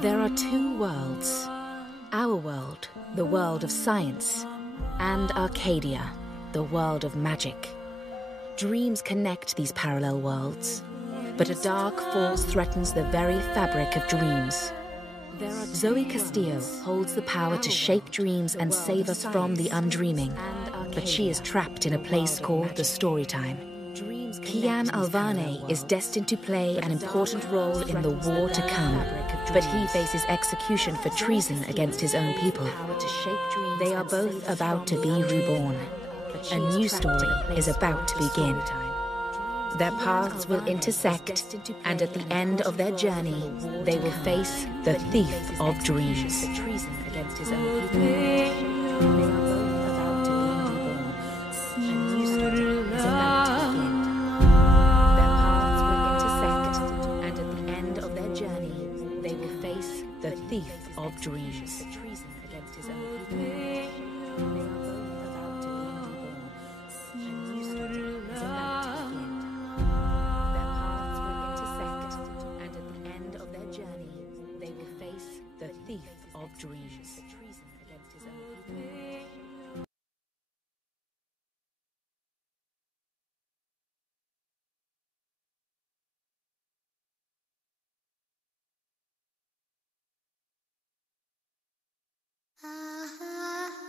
There are two worlds. Our world, the world of science, and Arcadia, the world of magic. Dreams connect these parallel worlds, but a dark force threatens the very fabric of dreams. Zoe Castillo holds the power to shape dreams and save us from the undreaming, but she is trapped in a place called the Storytime. Kian Alvane is destined to play an important role in the war to come, but he faces execution for treason against his own people. They are both about to be reborn. A new story is about to begin. Their paths will intersect, and at the end of their journey, they will face the thief of dreams. The thief of dreams. The thief of dreams. Ah, ah,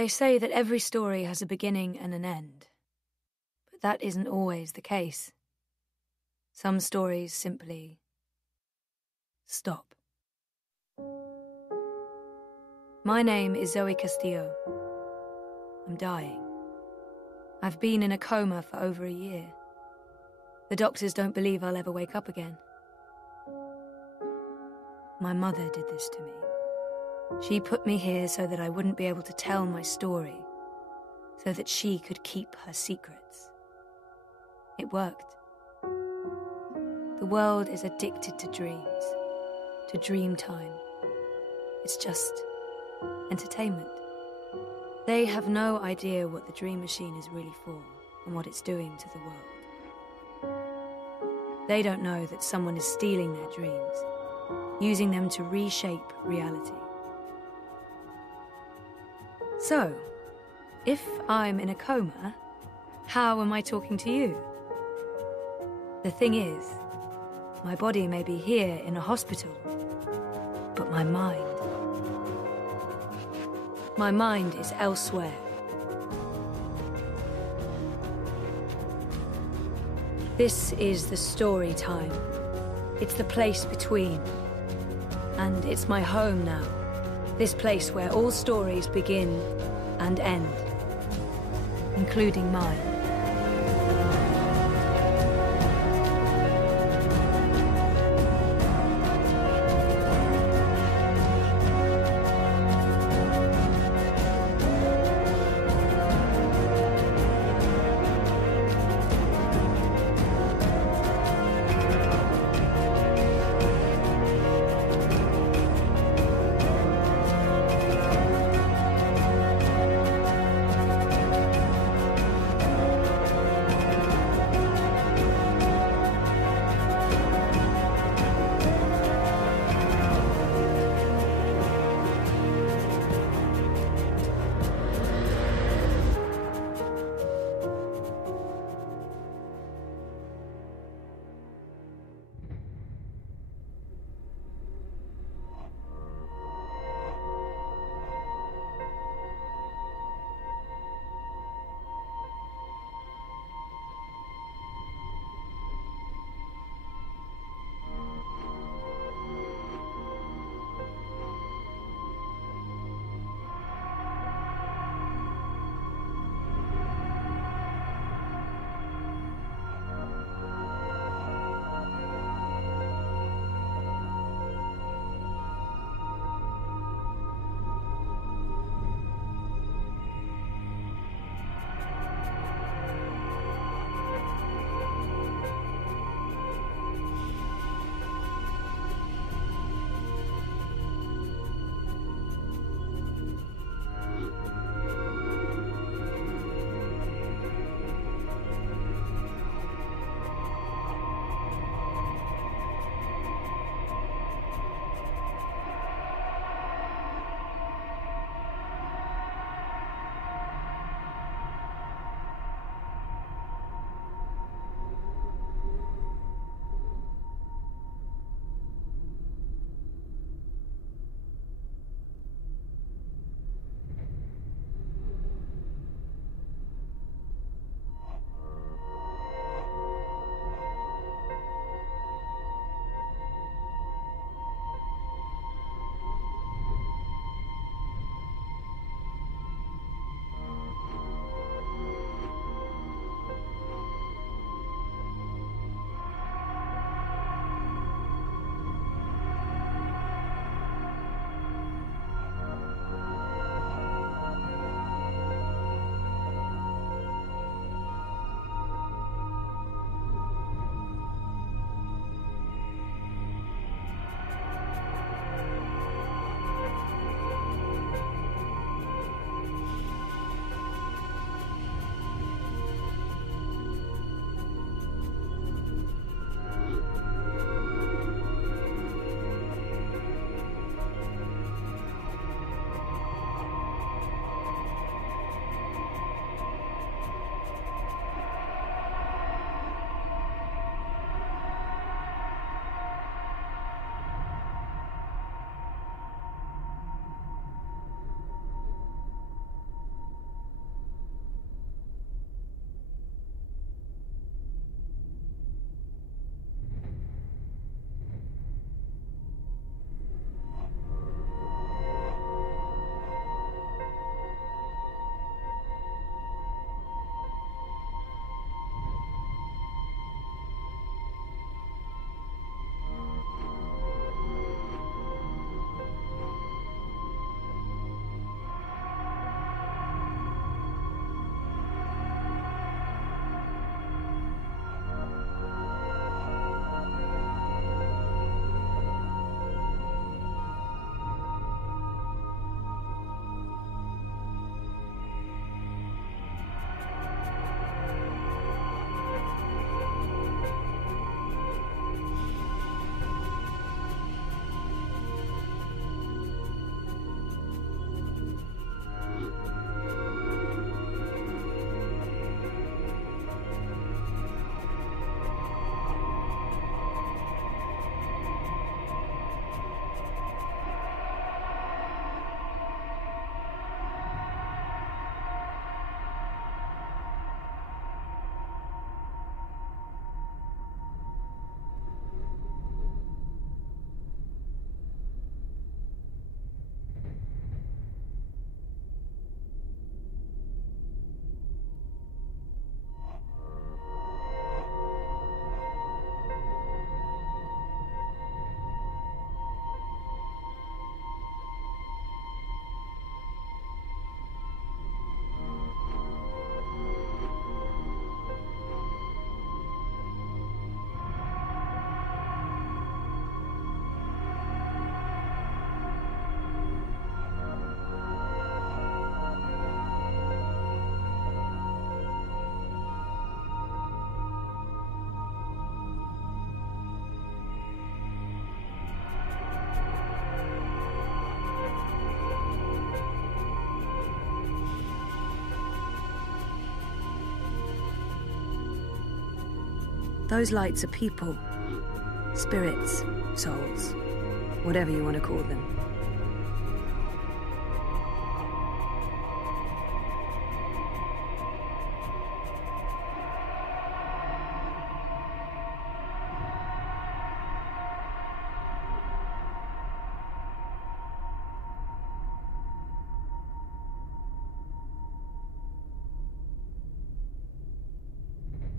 They say that every story has a beginning and an end, but that isn't always the case. Some stories simply stop. My name is Zoe Castillo. I'm dying. I've been in a coma for over a year. The doctors don't believe I'll ever wake up again. My mother did this to me. She put me here so that I wouldn't be able to tell my story, so that she could keep her secrets. It worked. The world is addicted to dreams, to dream time. It's just entertainment. They have no idea what the dream machine is really for and what it's doing to the world. They don't know that someone is stealing their dreams, using them to reshape reality. So, if I'm in a coma, how am I talking to you? The thing is, my body may be here in a hospital, but my mind is elsewhere. This is the story time. It's the place between. And it's my home now. This place where all stories begin and end, including mine. Those lights are people. Spirits, souls, whatever you want to call them.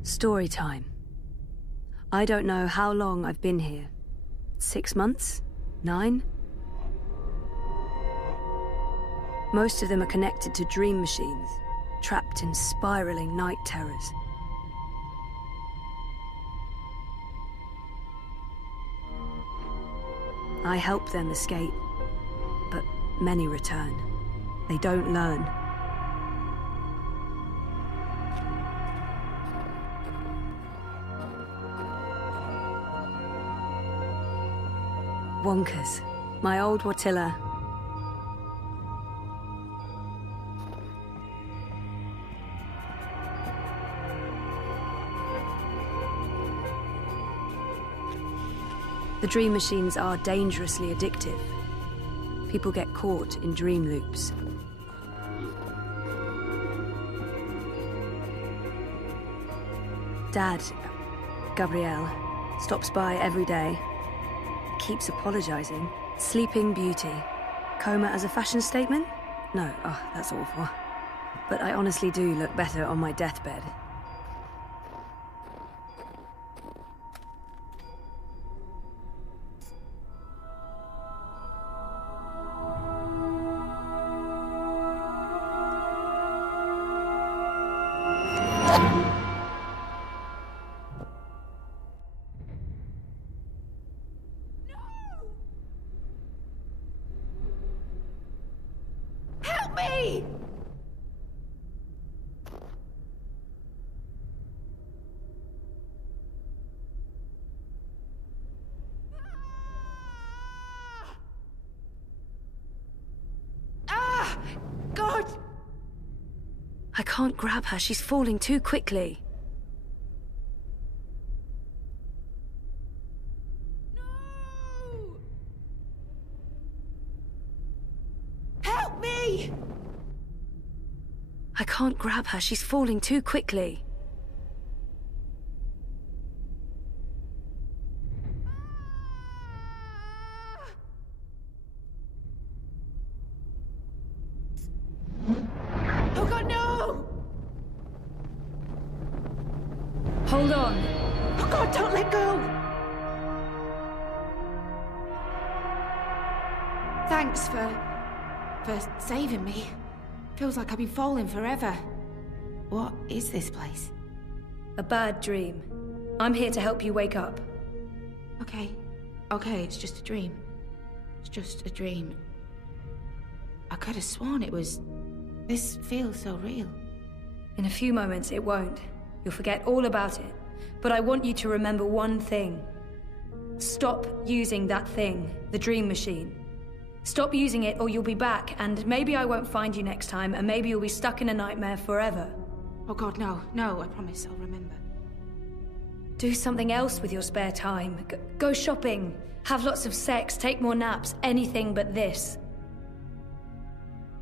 Story time. I don't know how long I've been here. 6 months? 9? Most of them are connected to dream machines, trapped in spiraling night terrors. I help them escape, but many return. They don't learn. Wonkers, my old Watilla. The dream machines are dangerously addictive. People get caught in dream loops. Dad, Gabrielle, stops by every day. Keeps apologizing. Sleeping Beauty. Coma as a fashion statement? No, oh, that's awful. But I honestly do look better on my deathbed. I can't grab her. She's falling too quickly. No! Help me! I can't grab her. She's falling too quickly. Hold on. Oh God, don't let go! Thanks for saving me. Feels like I've been falling forever. What is this place? A bad dream. I'm here to help you wake up. Okay, it's just a dream. It's just a dream. I could have sworn it was... This feels so real. In a few moments, it won't. You'll forget all about it. But I want you to remember one thing. Stop using that thing, the dream machine. Stop using it or you'll be back, and maybe I won't find you next time, and maybe you'll be stuck in a nightmare forever. Oh God, no, I promise I'll remember. Do something else with your spare time. Go shopping, have lots of sex, take more naps, anything but this.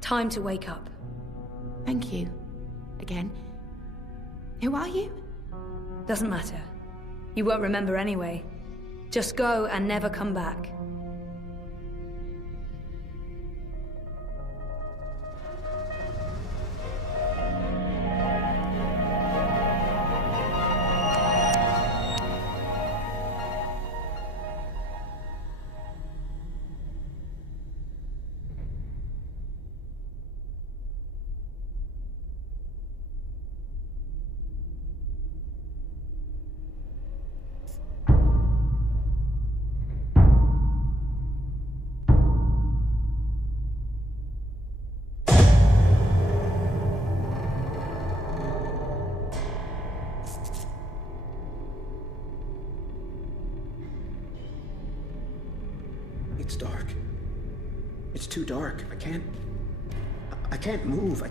Time to wake up. Thank you. Again. Who are you? Doesn't matter. You won't remember anyway. Just go and never come back. It's dark. It's too dark. I can't move.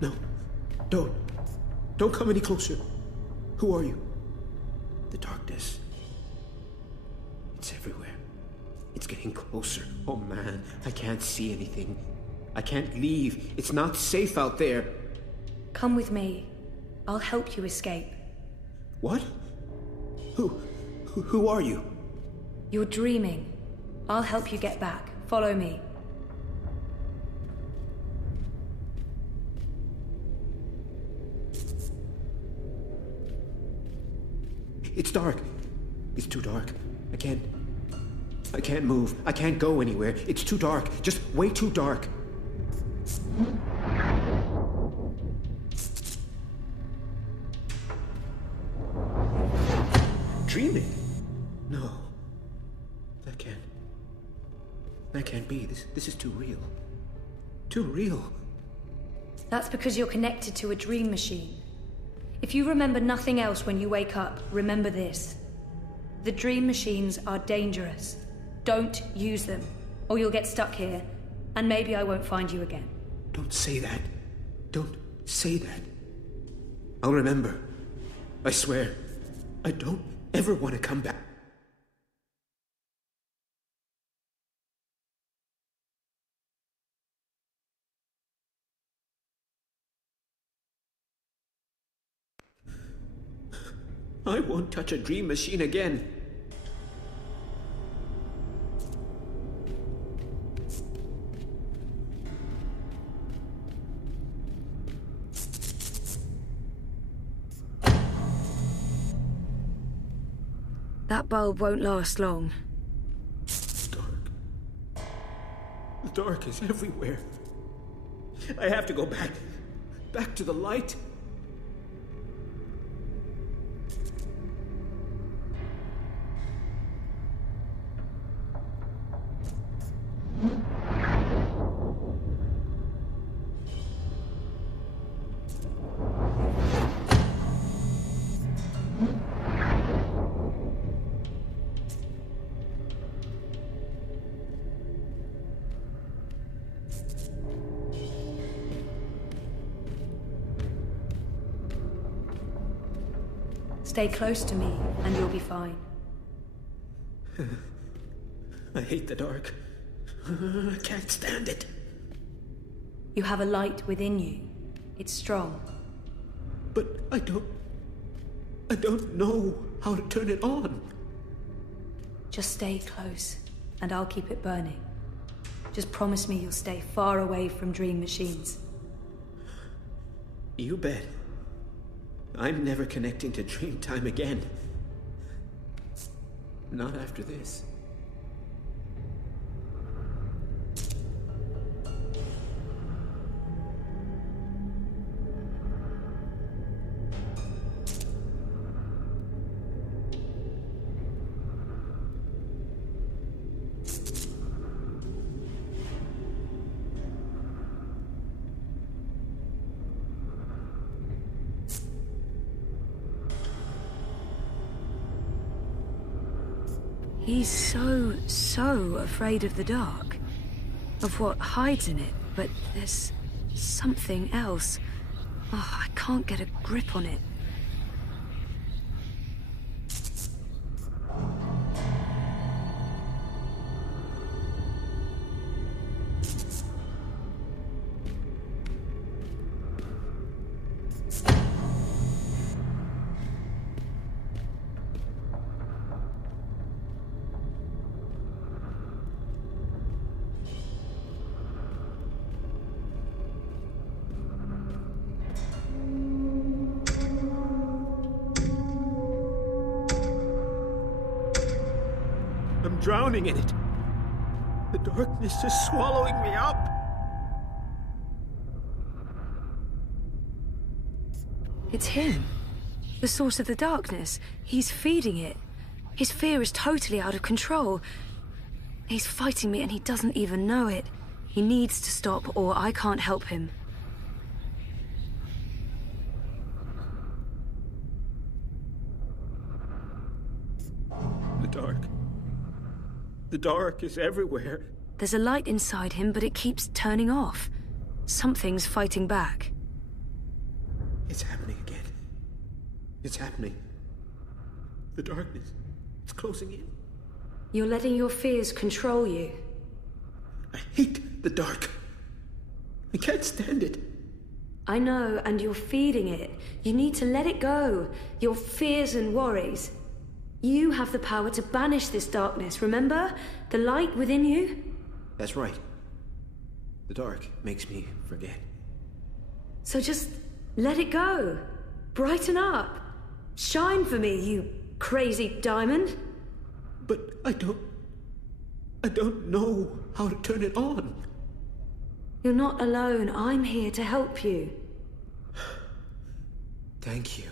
No. Don't come any closer. Who are you? The darkness. It's everywhere. It's getting closer. Oh man, I can't see anything. I can't leave. It's not safe out there. Come with me. I'll help you escape. What? Who are you? You're dreaming. I'll help you get back. Follow me. It's dark. It's too dark. I can't move. I can't go anywhere. It's too dark. Just way too dark. Dreaming? No. That can't be. This is too real. Too real. That's because you're connected to a dream machine. If you remember nothing else when you wake up, remember this. The dream machines are dangerous. Don't use them, or you'll get stuck here, and maybe I won't find you again. Don't say that. Don't say that. I'll remember. I swear. I don't ever want to come back. I won't touch a dream machine again. That bulb won't last long. It's dark. The dark is everywhere. I have to go back. Back to the light. Stay close to me, and you'll be fine. I hate the dark. I can't stand it. You have a light within you. It's strong. But I don't know how to turn it on. Just stay close, and I'll keep it burning. Just promise me you'll stay far away from dream machines. You bet. I'm never connecting to Dreamtime again. Not after this. He's so afraid of the dark, of what hides in it, but there's something else. Oh, I can't get a grip on it. I'm drowning in it. The darkness is swallowing me up. It's him. The source of the darkness. He's feeding it. His fear is totally out of control. He's fighting me and he doesn't even know it. He needs to stop or I can't help him. The dark is everywhere. There's a light inside him, but it keeps turning off. Something's fighting back. It's happening again. It's happening. The darkness. It's closing in. You're letting your fears control you. I hate the dark. I can't stand it. I know, and you're feeding it. You need to let it go. Your fears and worries. You have the power to banish this darkness, remember? The light within you? That's right. The dark makes me forget. So just let it go. Brighten up. Shine for me, you crazy diamond. But I don't know how to turn it on. You're not alone. I'm here to help you. Thank you.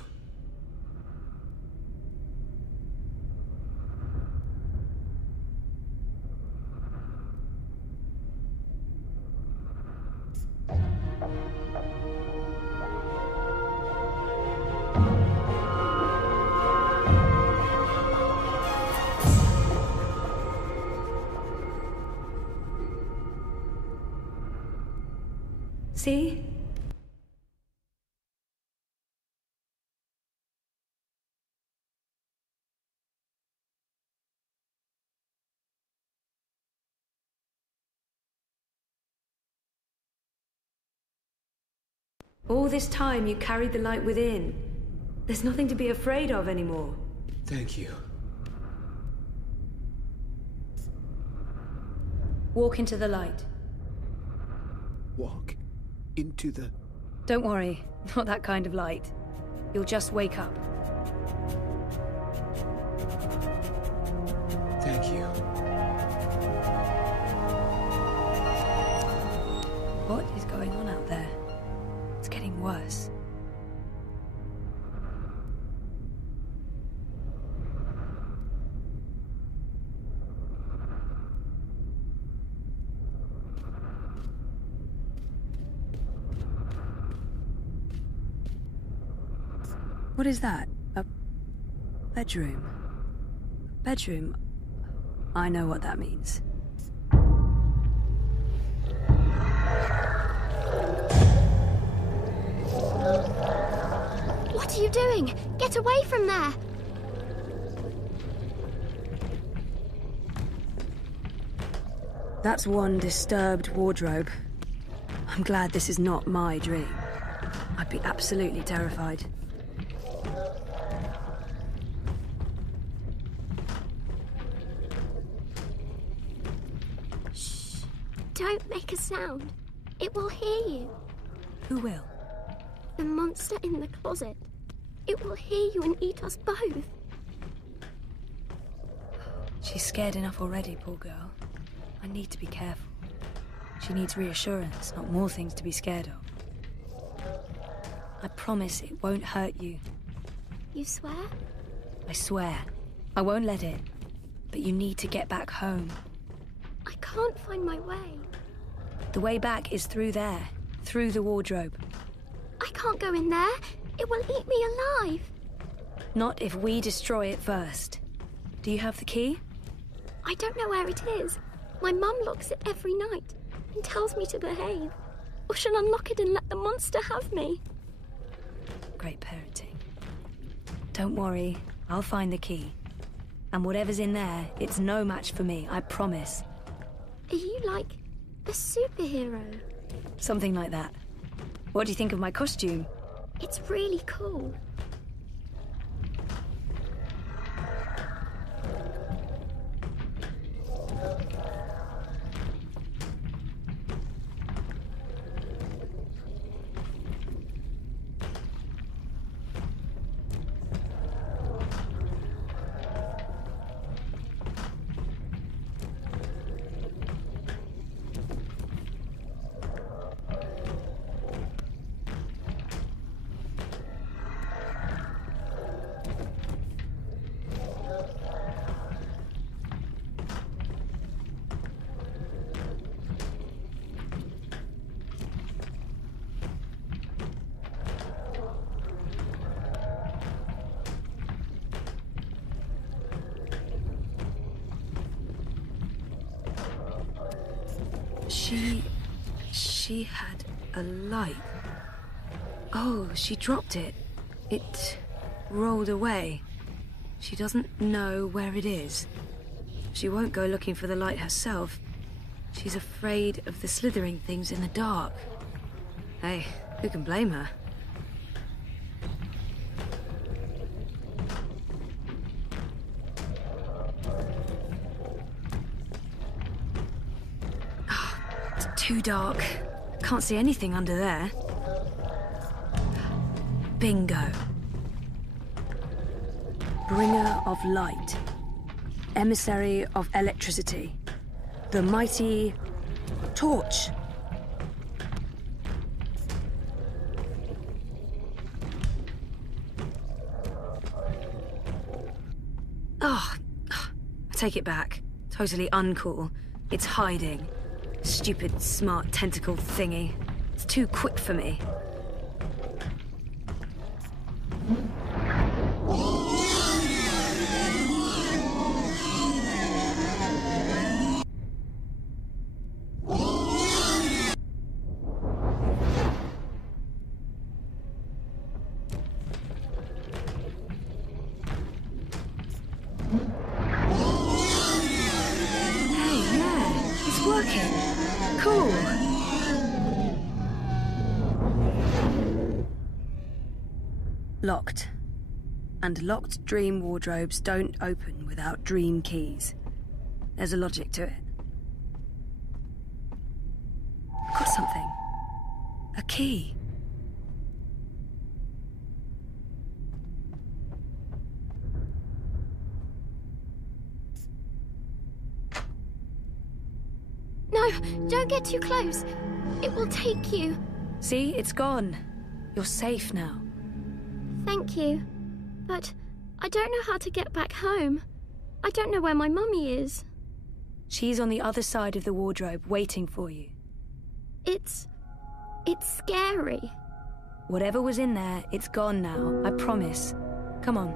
See? All this time you carried the light within. There's nothing to be afraid of anymore. Thank you. Walk into the light. Walk into the... Don't worry, not that kind of light. You'll just wake up. Thank you. What is going on out there? It's getting worse. What is that? A bedroom? Bedroom? I know what that means. What are you doing? Get away from there! That's one disturbed wardrobe. I'm glad this is not my dream. I'd be absolutely terrified. Shh. Don't make a sound. It will hear you. Who will? The monster in the closet. It will hear you and eat us both. She's scared enough already, poor girl. I need to be careful. She needs reassurance, not more things to be scared of. I promise it won't hurt you. You swear? I swear. I won't let it. But you need to get back home. I can't find my way. The way back is through there, through the wardrobe. I can't go in there. It will eat me alive. Not if we destroy it first. Do you have the key? I don't know where it is. My mum locks it every night and tells me to behave, or she'll unlock it and let the monster have me. Great parenting. Don't worry, I'll find the key. And whatever's in there, it's no match for me, I promise. Are you like a superhero? Something like that. What do you think of my costume? It's really cool. She had a light. Oh, she dropped it. It rolled away. She doesn't know where it is. She won't go looking for the light herself. She's afraid of the slithering things in the dark. Hey, who can blame her? Oh, it's too dark. Can't see anything under there. Bingo. Bringer of light. Emissary of electricity. The mighty torch. Oh, I take it back. Totally uncool. It's hiding. Stupid, smart tentacle thingy. It's too quick for me. Locked. And locked dream wardrobes don't open without dream keys. There's a logic to it. I've got something. A key. No, don't get too close. It will take you. See, it's gone. You're safe now. Thank you. But I don't know how to get back home. I don't know where my mummy is. She's on the other side of the wardrobe, waiting for you. It's scary. Whatever was in there, it's gone now, I promise. Come on.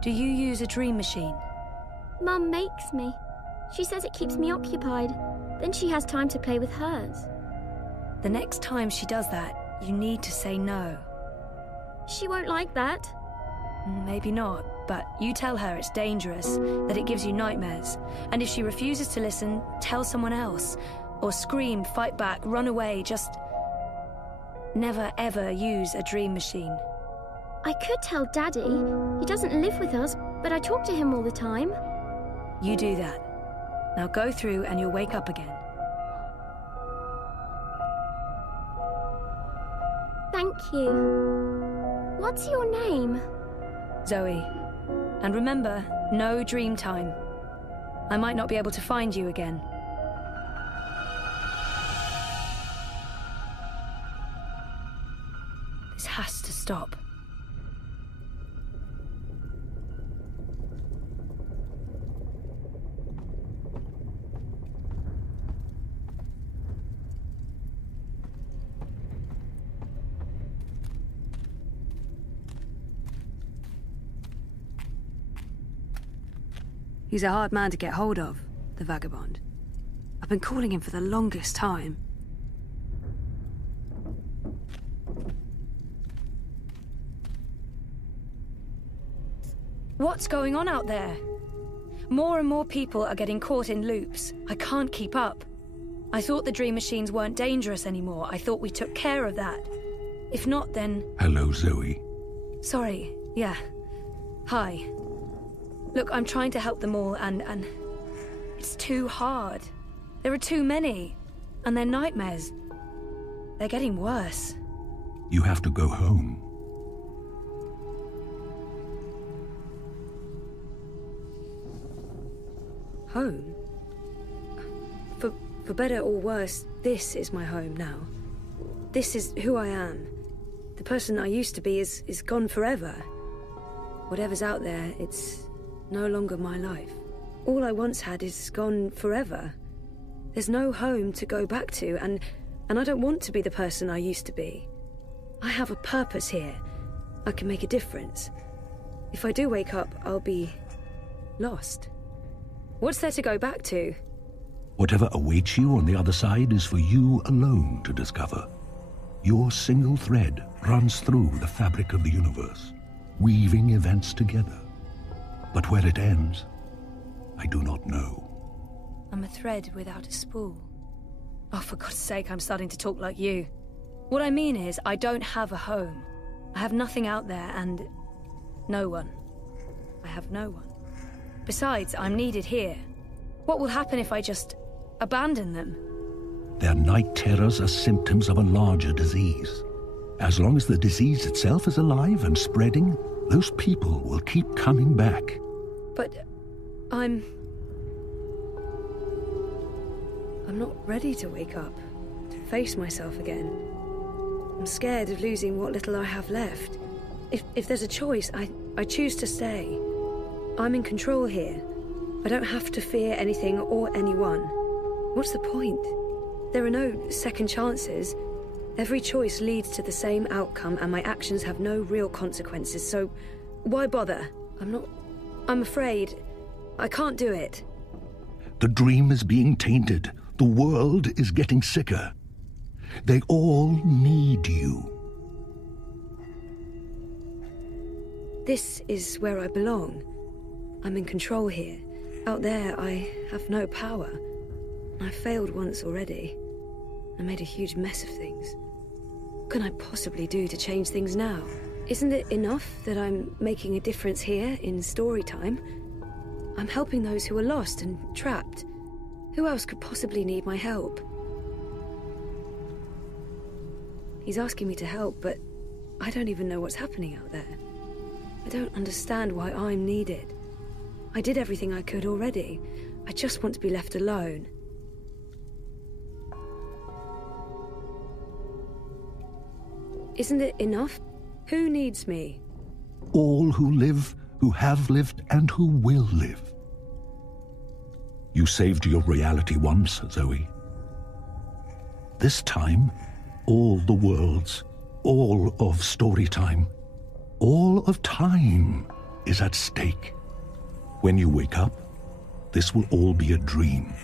Do you use a dream machine? Mum makes me. She says it keeps me occupied. Then she has time to play with hers. The next time she does that, you need to say no. She won't like that. Maybe not, but you tell her it's dangerous, that it gives you nightmares. And if she refuses to listen, tell someone else. Or scream, fight back, run away, just... never ever use a dream machine. I could tell Daddy. He doesn't live with us, but I talk to him all the time. You do that. Now go through and you'll wake up again. Thank you. What's your name? Zoe. And remember, no dream time. I might not be able to find you again. This has to stop. He's a hard man to get hold of, the vagabond. I've been calling him for the longest time. What's going on out there? More and more people are getting caught in loops. I can't keep up. I thought the dream machines weren't dangerous anymore. I thought we took care of that. If not, then... Hello, Zoe. Sorry, yeah. Hi. Look, I'm trying to help them all, and it's too hard. There are too many, and they're nightmares. They're getting worse. You have to go home. Home? For better or worse, this is my home now. This is who I am. The person I used to be is gone forever. Whatever's out there, it's no longer my life. All I once had is gone forever. There's no home to go back to, and I don't want to be the person I used to be. I have a purpose here. I can make a difference. If I do wake up, I'll be lost. What's there to go back to? Whatever awaits you on the other side is for you alone to discover. Your single thread runs through the fabric of the universe, weaving events together. But where it ends, I do not know. I'm a thread without a spool. Oh, for God's sake, I'm starting to talk like you. What I mean is, I don't have a home. I have nothing out there, and no one. I have no one. Besides, I'm needed here. What will happen if I just abandon them? Their night terrors are symptoms of a larger disease. As long as the disease itself is alive and spreading, those people will keep coming back. But I'm not ready to wake up, to face myself again. I'm scared of losing what little I have left. If there's a choice, I choose to stay. I'm in control here. I don't have to fear anything or anyone. What's the point? There are no second chances. Every choice leads to the same outcome, and my actions have no real consequences, so why bother? I'm afraid. I can't do it. The dream is being tainted. The world is getting sicker. They all need you. This is where I belong. I'm in control here. Out there, I have no power. I failed once already. I made a huge mess of things. What can I possibly do to change things now? Isn't it enough that I'm making a difference here in story time? I'm helping those who are lost and trapped. Who else could possibly need my help? He's asking me to help, but I don't even know what's happening out there. I don't understand why I'm needed. I did everything I could already. I just want to be left alone. Isn't it enough? Who needs me? All who live, who have lived, and who will live. You saved your reality once, Zoe. This time, all the worlds, all of storytime, all of time is at stake. When you wake up, this will all be a dream.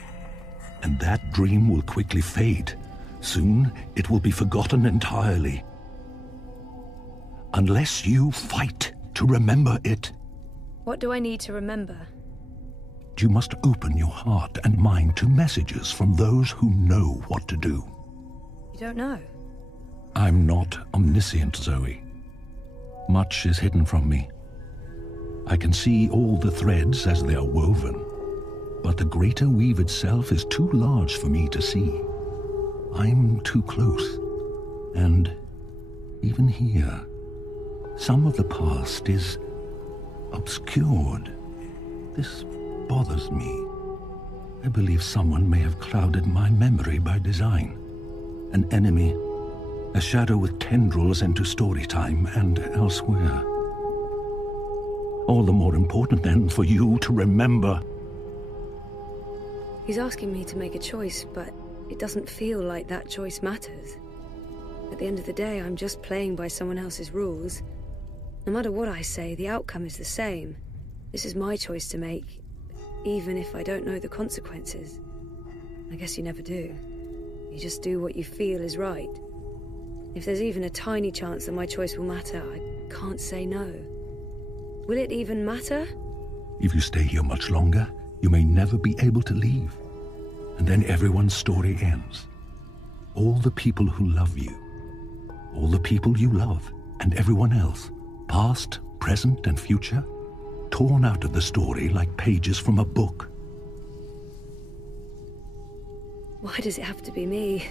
And that dream will quickly fade. Soon, it will be forgotten entirely. Unless you fight to remember it. What do I need to remember? You must open your heart and mind to messages from those who know what to do. You don't know? I'm not omniscient, Zoe. Much is hidden from me. I can see all the threads as they are woven, but the greater weave itself is too large for me to see. I'm too close, and even here, some of the past is obscured. This bothers me. I believe someone may have clouded my memory by design. An enemy, a shadow with tendrils into storytime and elsewhere. All the more important, then, for you to remember. He's asking me to make a choice, but it doesn't feel like that choice matters. At the end of the day, I'm just playing by someone else's rules. No matter what I say, the outcome is the same. This is my choice to make, even if I don't know the consequences. I guess you never do. You just do what you feel is right. If there's even a tiny chance that my choice will matter, I can't say no. Will it even matter? If you stay here much longer, you may never be able to leave. And then everyone's story ends. All the people who love you, all the people you love, and everyone else, past, present, and future, torn out of the story like pages from a book. Why does it have to be me?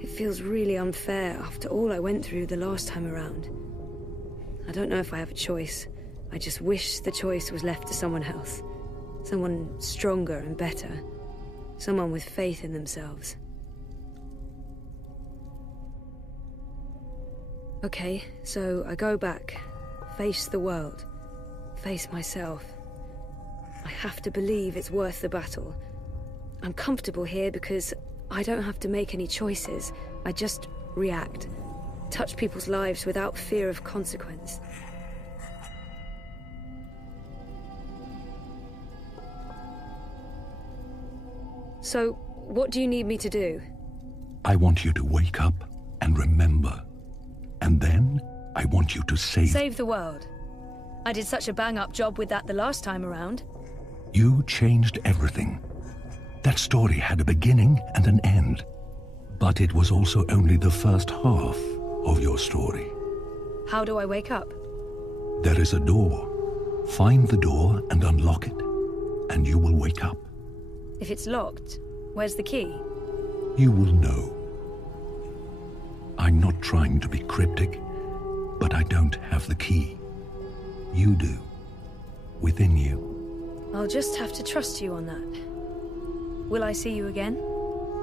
It feels really unfair after all I went through the last time around. I don't know if I have a choice. I just wish the choice was left to someone else. Someone stronger and better. Someone with faith in themselves. Okay, so I go back. Face the world. Face myself. I have to believe it's worth the battle. I'm comfortable here because I don't have to make any choices. I just react. Touch people's lives without fear of consequence. So, what do you need me to do? I want you to wake up and remember. And then I want you to Save the world. I did such a bang-up job with that the last time around. You changed everything. That story had a beginning and an end. But it was also only the first half of your story. How do I wake up? There is a door. Find the door and unlock it, and you will wake up. If it's locked, where's the key? You will know. I'm not trying to be cryptic, but I don't have the key. You do. Within you. I'll just have to trust you on that. Will I see you again?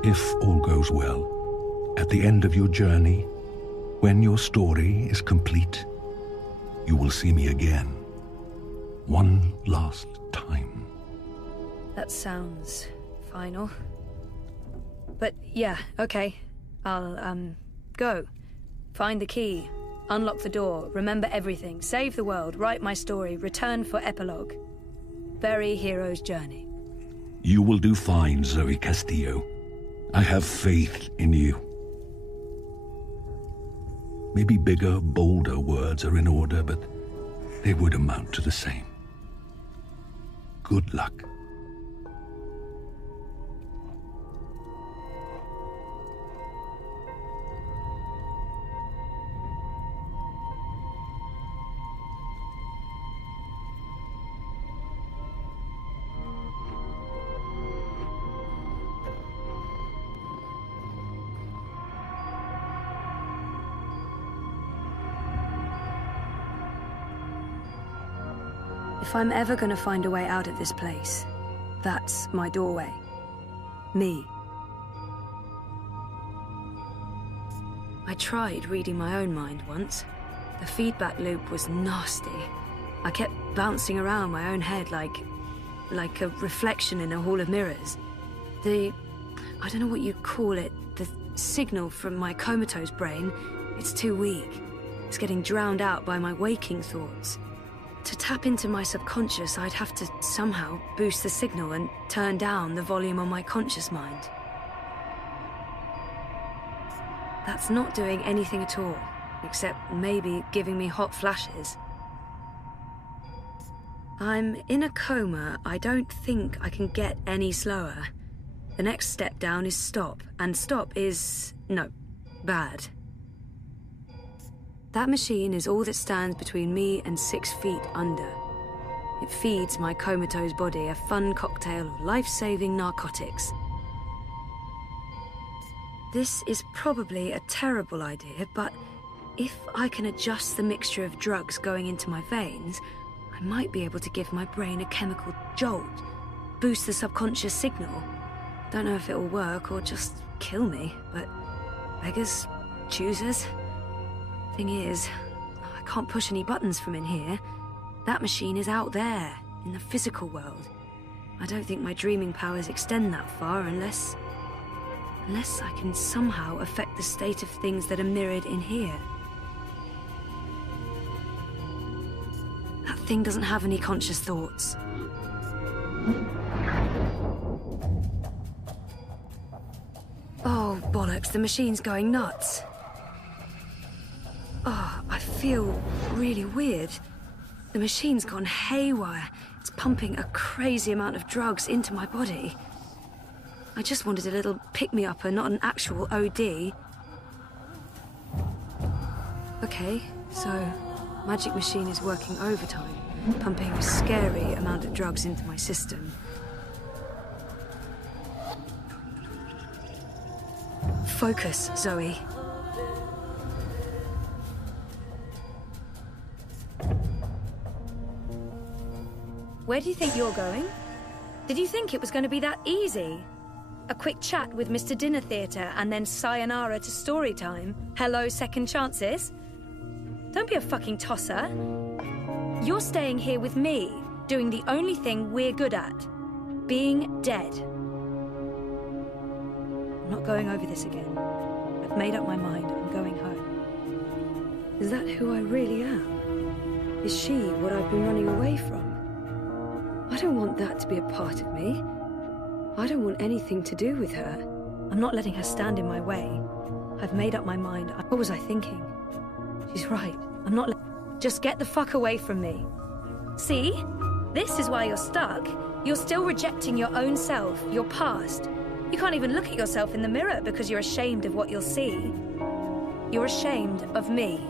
If all goes well, at the end of your journey, when your story is complete, you will see me again. One last time. That sounds final. But yeah, okay. I'll, go. Find the key. Unlock the door. Remember everything. Save the world. Write my story. Return for epilogue. Bury hero's journey. You will do fine, Zoe Castillo. I have faith in you. Maybe bigger, bolder words are in order, but they would amount to the same. Good luck. If I'm ever gonna find a way out of this place, that's my doorway. Me. I tried reading my own mind once. The feedback loop was nasty. I kept bouncing around my own head like a reflection in a hall of mirrors. I don't know what you'd call it, the signal from my comatose brain, it's too weak. It's getting drowned out by my waking thoughts. To tap into my subconscious, I'd have to somehow boost the signal and turn down the volume on my conscious mind. That's not doing anything at all, except maybe giving me hot flashes. I'm in a coma. I don't think I can get any slower. The next step down is stop, and stop is, no, bad. That machine is all that stands between me and 6 feet under. It feeds my comatose body a fun cocktail of life-saving narcotics. This is probably a terrible idea, but if I can adjust the mixture of drugs going into my veins, I might be able to give my brain a chemical jolt, boost the subconscious signal. Don't know if it'll work or just kill me, but beggars, choosers. Thing is, I can't push any buttons from in here. That machine is out there, in the physical world. I don't think my dreaming powers extend that far unless I can somehow affect the state of things that are mirrored in here. That thing doesn't have any conscious thoughts. Oh, bollocks, the machine's going nuts. Oh, I feel really weird. The machine's gone haywire. It's pumping a crazy amount of drugs into my body. I just wanted a little pick-me-upper, not an actual OD. Okay, so magic machine is working overtime, pumping a scary amount of drugs into my system. Focus, Zoe. Where do you think you're going? Did you think it was going to be that easy? A quick chat with Mr. Dinner Theatre and then sayonara to story time? Hello, second chances? Don't be a fucking tosser. You're staying here with me, doing the only thing we're good at. Being dead. I'm not going over this again. I've made up my mind. I'm going home. Is that who I really am? Is she what I've been running away from? I don't want that to be a part of me. I don't want anything to do with her. I'm not letting her stand in my way. I've made up my mind. What was I thinking? She's right. I'm not... Just get the fuck away from me. See? This is why you're stuck. You're still rejecting your own self, your past. You can't even look at yourself in the mirror because you're ashamed of what you'll see. You're ashamed of me.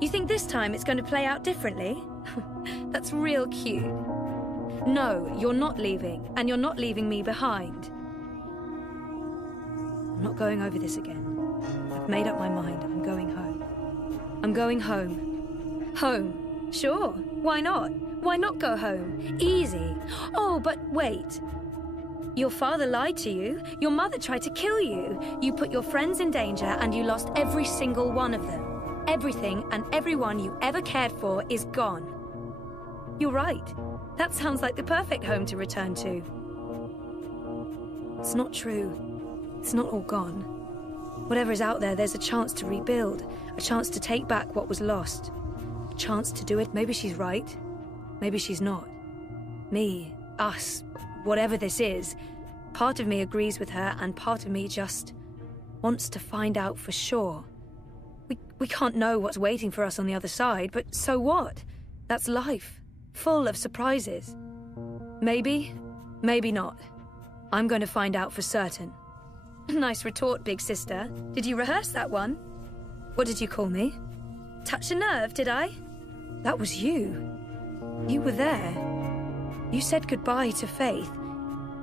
You think this time it's going to play out differently? That's real cute. No, you're not leaving, and you're not leaving me behind. I'm not going over this again. I've made up my mind. I'm going home. I'm going home. Home? Sure. Why not? Why not go home? Easy. Oh, but wait. Your father lied to you. Your mother tried to kill you. You put your friends in danger, and you lost every single one of them. Everything and everyone you ever cared for is gone. You're right. That sounds like the perfect home to return to. It's not true. It's not all gone. Whatever is out there, there's a chance to rebuild, a chance to take back what was lost, a chance to do it. Maybe she's right. Maybe she's not. Me, us, whatever this is, part of me agrees with her and part of me just wants to find out for sure. We can't know what's waiting for us on the other side, but so what? That's life, full of surprises. Maybe, maybe not. I'm going to find out for certain. Nice retort, big sister. Did you rehearse that one? What did you call me? Touch a nerve, did I? That was you. You were there. You said goodbye to faith.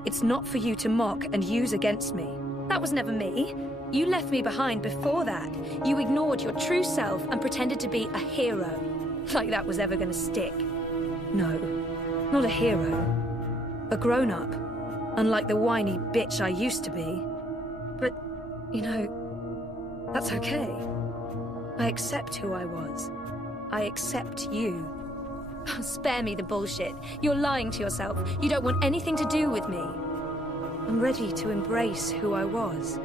It's not for you to mock and use against me. That was never me. You left me behind before that. You ignored your true self and pretended to be a hero. Like that was ever gonna stick. No, not a hero. A grown-up. Unlike the whiny bitch I used to be. But, you know, that's okay. I accept who I was. I accept you. Spare me the bullshit. You're lying to yourself. You don't want anything to do with me. I'm ready to embrace who I was.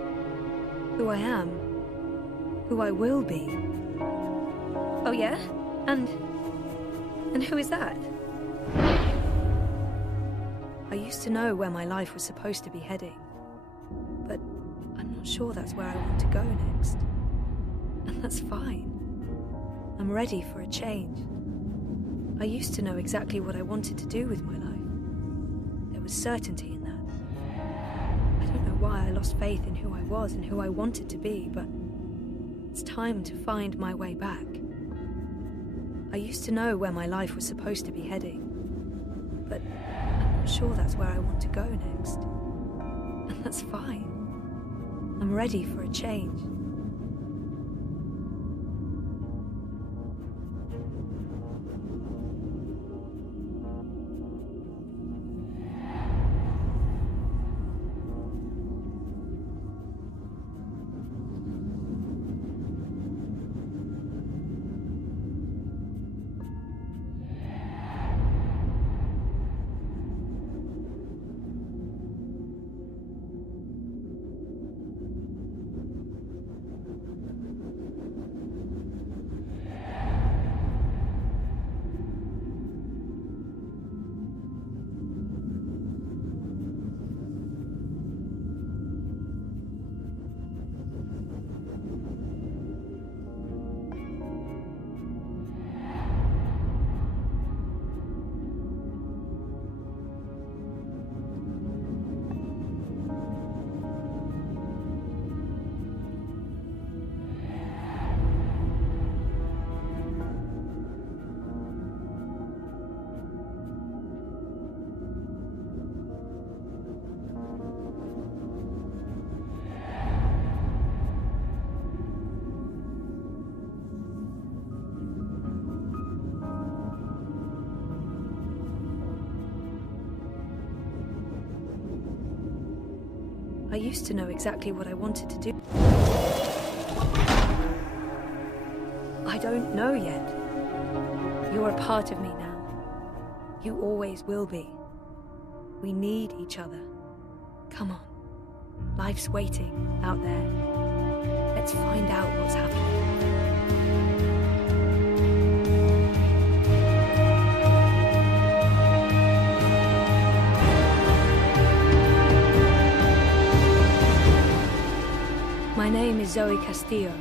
Who I am. Who I will be. Oh yeah? And who is that? I used to know where my life was supposed to be heading. But I'm not sure that's where I want to go next. And that's fine. I'm ready for a change. I used to know exactly what I wanted to do with my life. There was certainty in that. I don't know why I lost faith in who I was and who I wanted to be, but it's time to find my way back. I used to know where my life was supposed to be heading, but I'm not sure that's where I want to go next. And that's fine. I'm ready for a change. I used to know exactly what I wanted to do. I don't know yet. You're a part of me now. You always will be. We need each other. Come on. Life's waiting out there. Let's find out what's happening. My name is Zoe Castillo,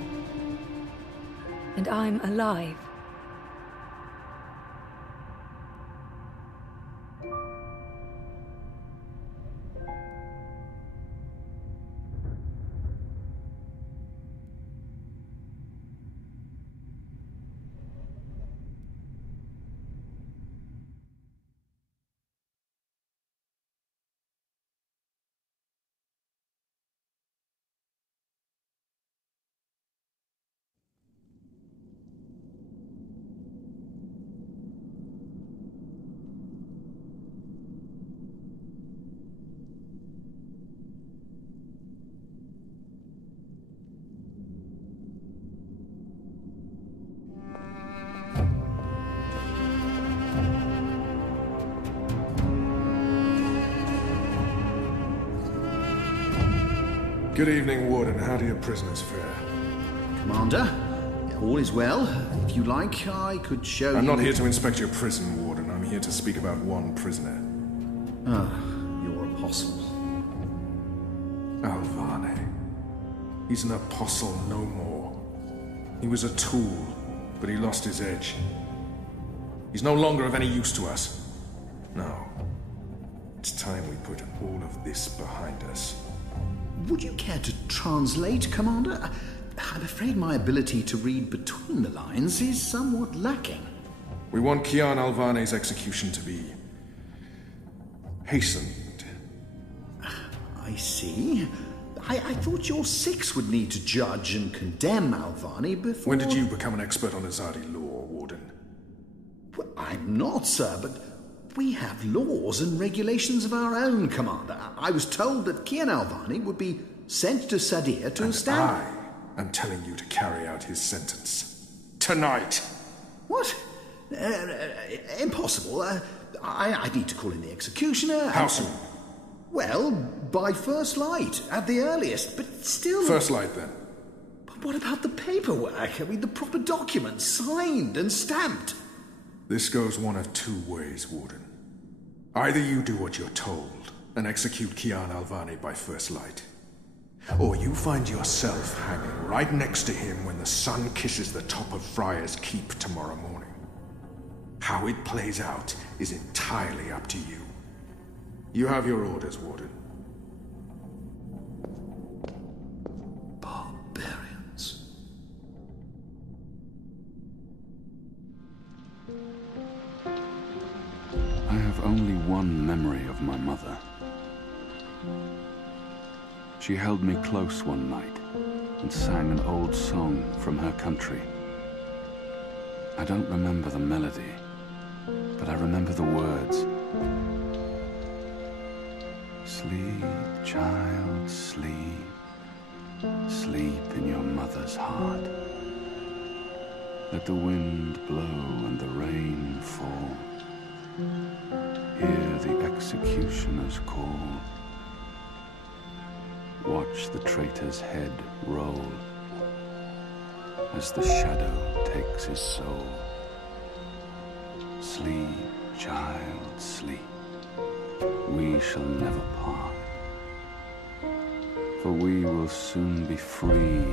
and I'm alive. Good evening, Warden. How do your prisoners fare? Commander, all is well. If you like, I could show you... I'm not here to inspect your prison, Warden. I'm here to speak about one prisoner. Ah, your apostle. Alvane. He's an apostle no more. He was a tool, but he lost his edge. He's no longer of any use to us. No. It's time we put all of this behind us. Would you care to translate, Commander? I'm afraid my ability to read between the lines is somewhat lacking. We want Kian Alvane's execution to be... hastened. I see. I thought your six would need to judge and condemn Alvane before... When did you become an expert on Azadi law, Warden? Well, I'm not, sir, but we have laws and regulations of our own, Commander. I was told that Kian Alvane would be sent to Sadir to stand... I am telling you to carry out his sentence. Tonight! What? Impossible. I need to call in the executioner. How soon? Well, by first light, at the earliest, but still... First light, then. But what about the paperwork? I mean, the proper documents, signed and stamped. This goes one of two ways, Warden. Either you do what you're told and execute Kian Alvane by first light, or you find yourself hanging right next to him when the sun kisses the top of Friar's Keep tomorrow morning. How it plays out is entirely up to you. You have your orders, Warden. Barbarians. I have only one memory of my mother. She held me close one night and sang an old song from her country. I don't remember the melody, but I remember the words. Sleep, child, sleep. Sleep in your mother's heart. Let the wind blow and the rain fall. Hear the executioner's call. Watch the traitor's head roll as the shadow takes his soul. Sleep, child, sleep. We shall never part, for we will soon be free,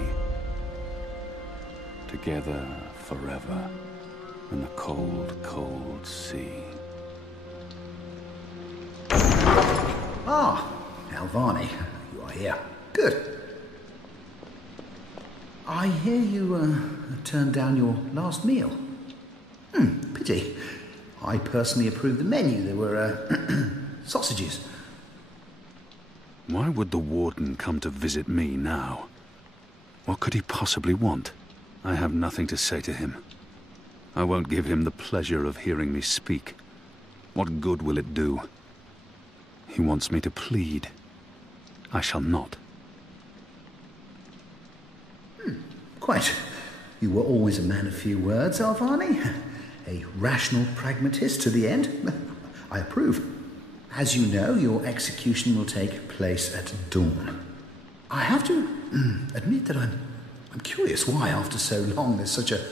together forever in the cold, cold sea. Ah, Alvane, you are here. Good. I hear you turned down your last meal. Pity. I personally approved the menu. There were sausages. Why would the warden come to visit me now? What could he possibly want? I have nothing to say to him. I won't give him the pleasure of hearing me speak. What good will it do? He wants me to plead. I shall not. Quite. You were always a man of few words, Alvane. A rational pragmatist to the end. I approve. As you know, your execution will take place at dawn. I have to admit that I'm curious why, after so long, there's such a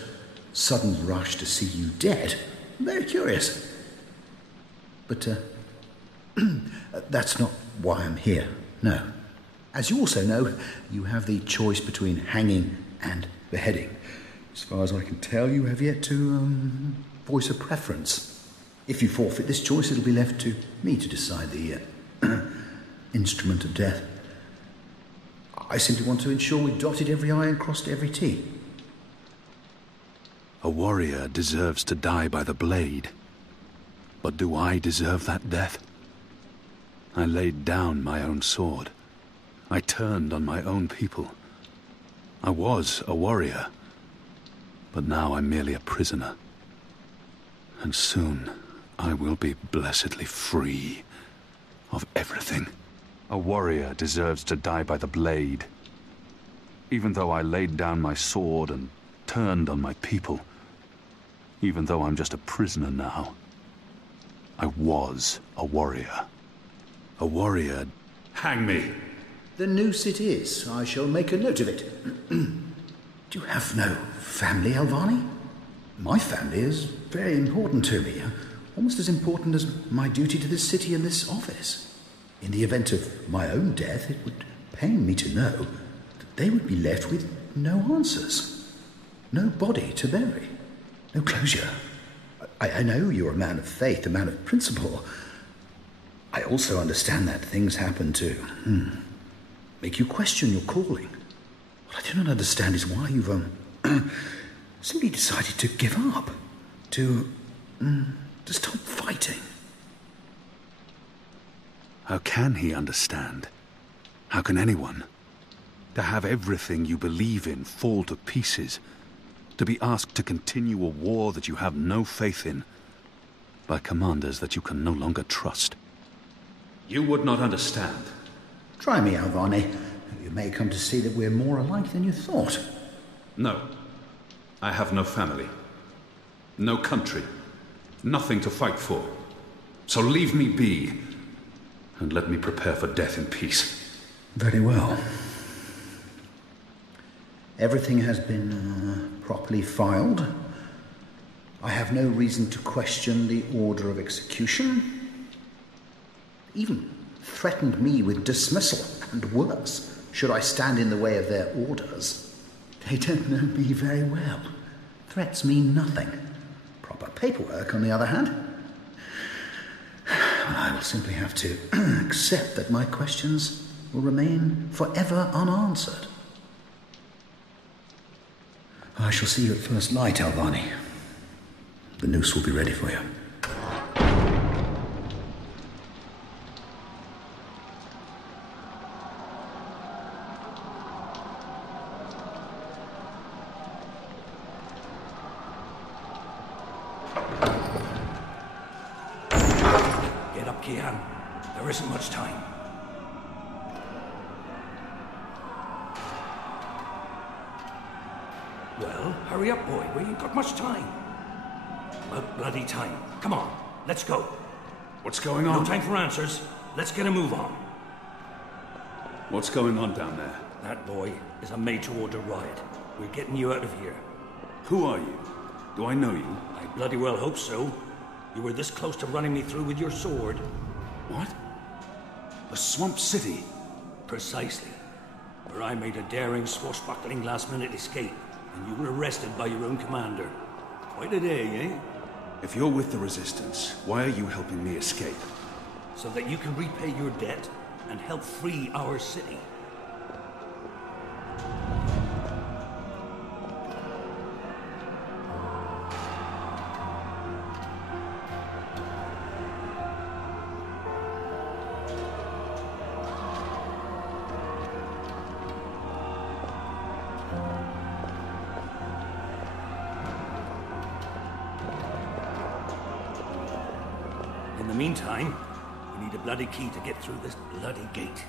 sudden rush to see you dead. I'm very curious. But, that's not why I'm here. No. As you also know, you have the choice between hanging and beheading. As far as I can tell, you have yet to voice a preference. If you forfeit this choice, it'll be left to me to decide the instrument of death. I simply want to ensure we dotted every I and crossed every T. A warrior deserves to die by the blade. But do I deserve that death? I laid down my own sword. I turned on my own people. I was a warrior, but now I'm merely a prisoner. And soon I will be blessedly free of everything. A warrior deserves to die by the blade. Even though I laid down my sword and turned on my people, even though I'm just a prisoner now, I was a warrior. A warrior. Hang me! The noose it is. I shall make a note of it. Do you have no family, Alvani? My family is very important to me. Almost as important as my duty to this city and this office. In the event of my own death, it would pain me to know that they would be left with no answers. No body to bury. No closure. I know you're a man of faith, a man of principle. I also understand that things happen to make you question your calling. What I do not understand is why you've simply decided to give up, to stop fighting. How can he understand? How can anyone? To have everything you believe in fall to pieces, to be asked to continue a war that you have no faith in, by commanders that you can no longer trust. You would not understand. Try me, Alvani. You may come to see that we're more alike than you thought. No. I have no family. No country. Nothing to fight for. So leave me be, and let me prepare for death in peace. Very well. Everything has been properly filed. I have no reason to question the order of execution. Even threatened me with dismissal, and worse, should I stand in the way of their orders. They don't know me very well. Threats mean nothing. Proper paperwork, on the other hand. I will simply have to accept that my questions will remain forever unanswered. I shall see you at first light, Alvani. The noose will be ready for you. Get up, Kian. There isn't much time. Well, hurry up, boy. We ain't got much time. About bloody time. Come on, let's go. What's going on? No time for answers. Let's get a move on. What's going on down there? That boy is a made-to-order riot. We're getting you out of here. Who are you? Do I know you? I bloody well hope so. You were this close to running me through with your sword. What? The Swamp City? Precisely. Where I made a daring, swashbuckling last-minute escape, and you were arrested by your own commander. Quite a day, eh? If you're with the Resistance, why are you helping me escape? So that you can repay your debt and help free our city. In the meantime, we need a bloody key to get through this bloody gate.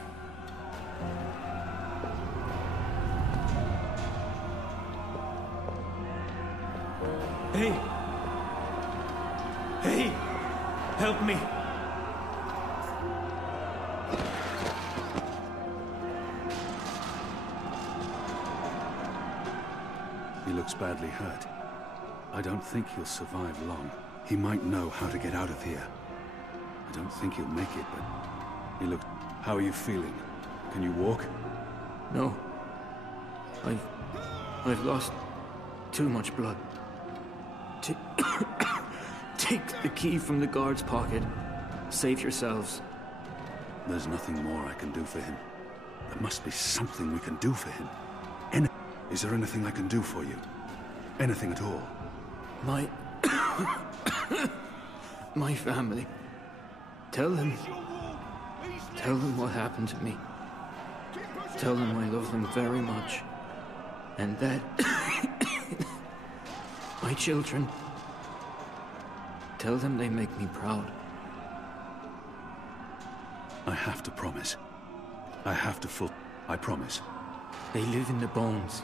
Hey! Hey! Help me! He looks badly hurt. I don't think he'll survive long. He might know how to get out of here. I don't think he'll make it, but he looks... How are you feeling? Can you walk? No. I've lost too much blood. Take the key from the guard's pocket. Save yourselves. There's nothing more I can do for him. There must be something we can do for him. Is there anything I can do for you? Anything at all? My family. Tell them what happened to me. Tell them I love them very much. And that... my children. Tell them they make me proud. I have to promise. I have to I promise. They live in the bones.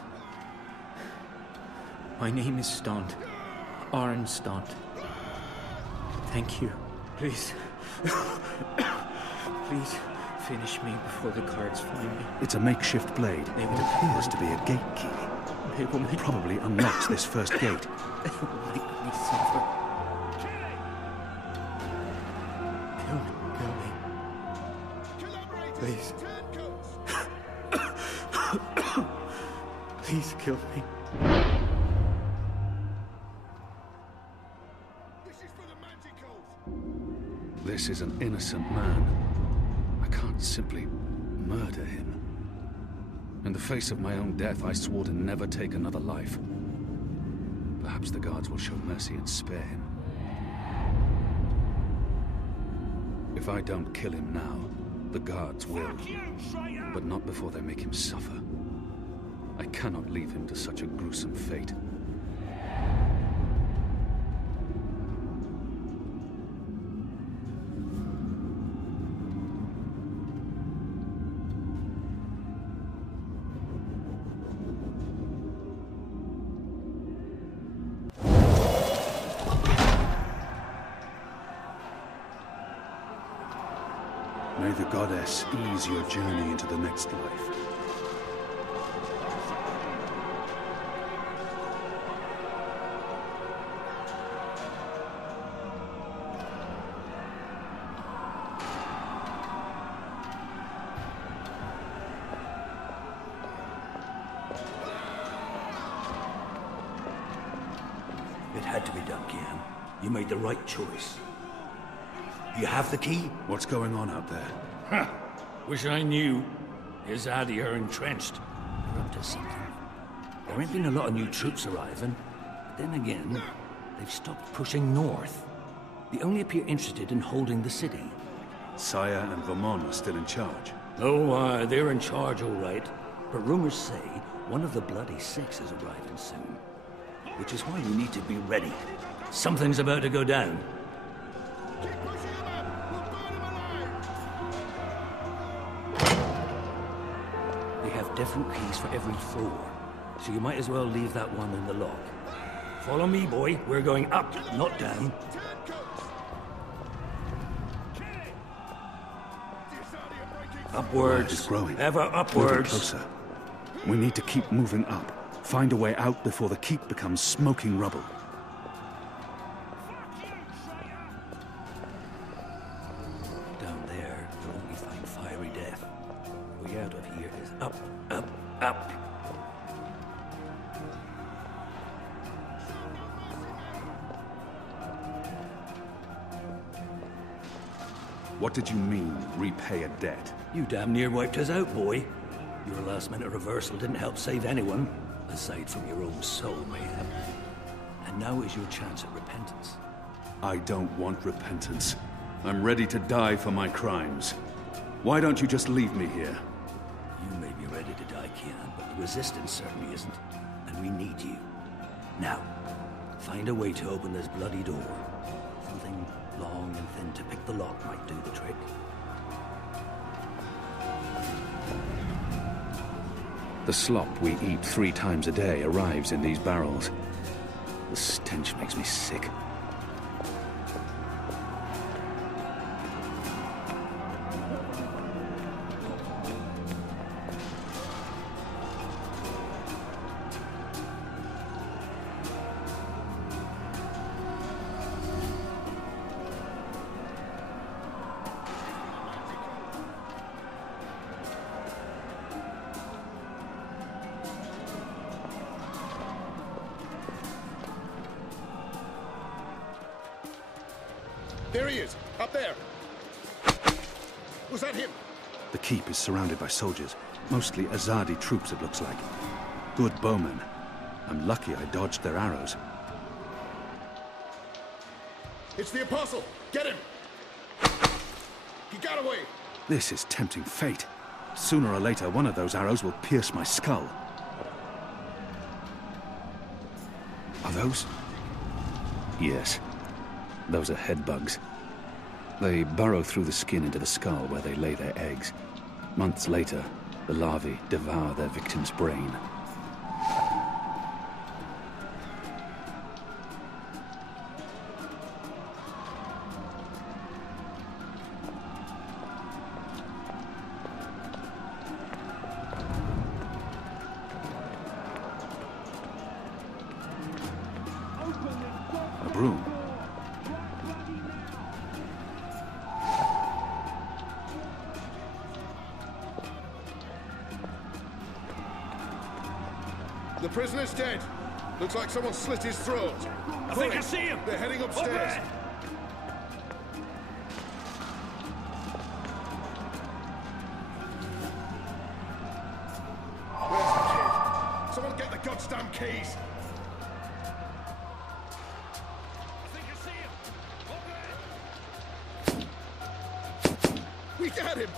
My name is Stant. Arn Stant. Thank you. Please. Please finish me before the guards find me. It's a makeshift blade. It appears to be a gate key. It will It probably unlocks this first gate. They will make me suffer. Kill me. Please. Please kill me. This is an innocent man. I can't simply murder him. In the face of my own death, I swore to never take another life. Perhaps the guards will show mercy and spare him. If I don't kill him now, the guards will. But not before they make him suffer. I cannot leave him to such a gruesome fate. May the goddess ease your journey into the next life. It had to be done, Kian. You made the right choice. You have the key? What's going on out there? Ha! Wish I knew. His Adi are entrenched. They're up to something. There ain't been a lot of new troops arriving. But then again, they've stopped pushing north. They only appear interested in holding the city. Saya and Vermont are still in charge. Oh, they're in charge, all right. But rumors say one of the Bloody Six is arriving soon. Which is why we need to be ready. Something's about to go down. They have different keys for every floor, so you might as well leave that one in the lock. Follow me, boy. We're going up, not down. Upwards. It's growing. Ever Moving upwards. closer. We need to keep moving up. Find a way out before the keep becomes smoking rubble. Down there, you'll only find fiery death. The way out of here is up, up, up. What did you mean, repay a debt? You damn near wiped us out, boy. Your last-minute reversal didn't help save anyone, aside from your own soul, mayhap. And now is your chance at repentance. I don't want repentance. I'm ready to die for my crimes. Why don't you just leave me here? You may be ready to die, Kian, but the Resistance certainly isn't. And we need you. Now, find a way to open this bloody door. Something long and thin to pick the lock might do the trick. The slop we eat 3 times a day arrives in these barrels. The stench makes me sick. There he is, up there. Was that him? The keep is surrounded by soldiers. Mostly Azadi troops, it looks like. Good bowmen. I'm lucky I dodged their arrows. It's the Apostle! Get him! He got away! This is tempting fate. Sooner or later, one of those arrows will pierce my skull. Are those? Yes. Those are head bugs. They burrow through the skin into the skull where they lay their eggs. Months later, the larvae devour their victim's brain. A broom. The prisoner's dead. Looks like someone slit his throat. I think I see him. They're heading upstairs. Okay. Where's the kid? Someone get the goddamn keys. I think I see him. Okay. We got him.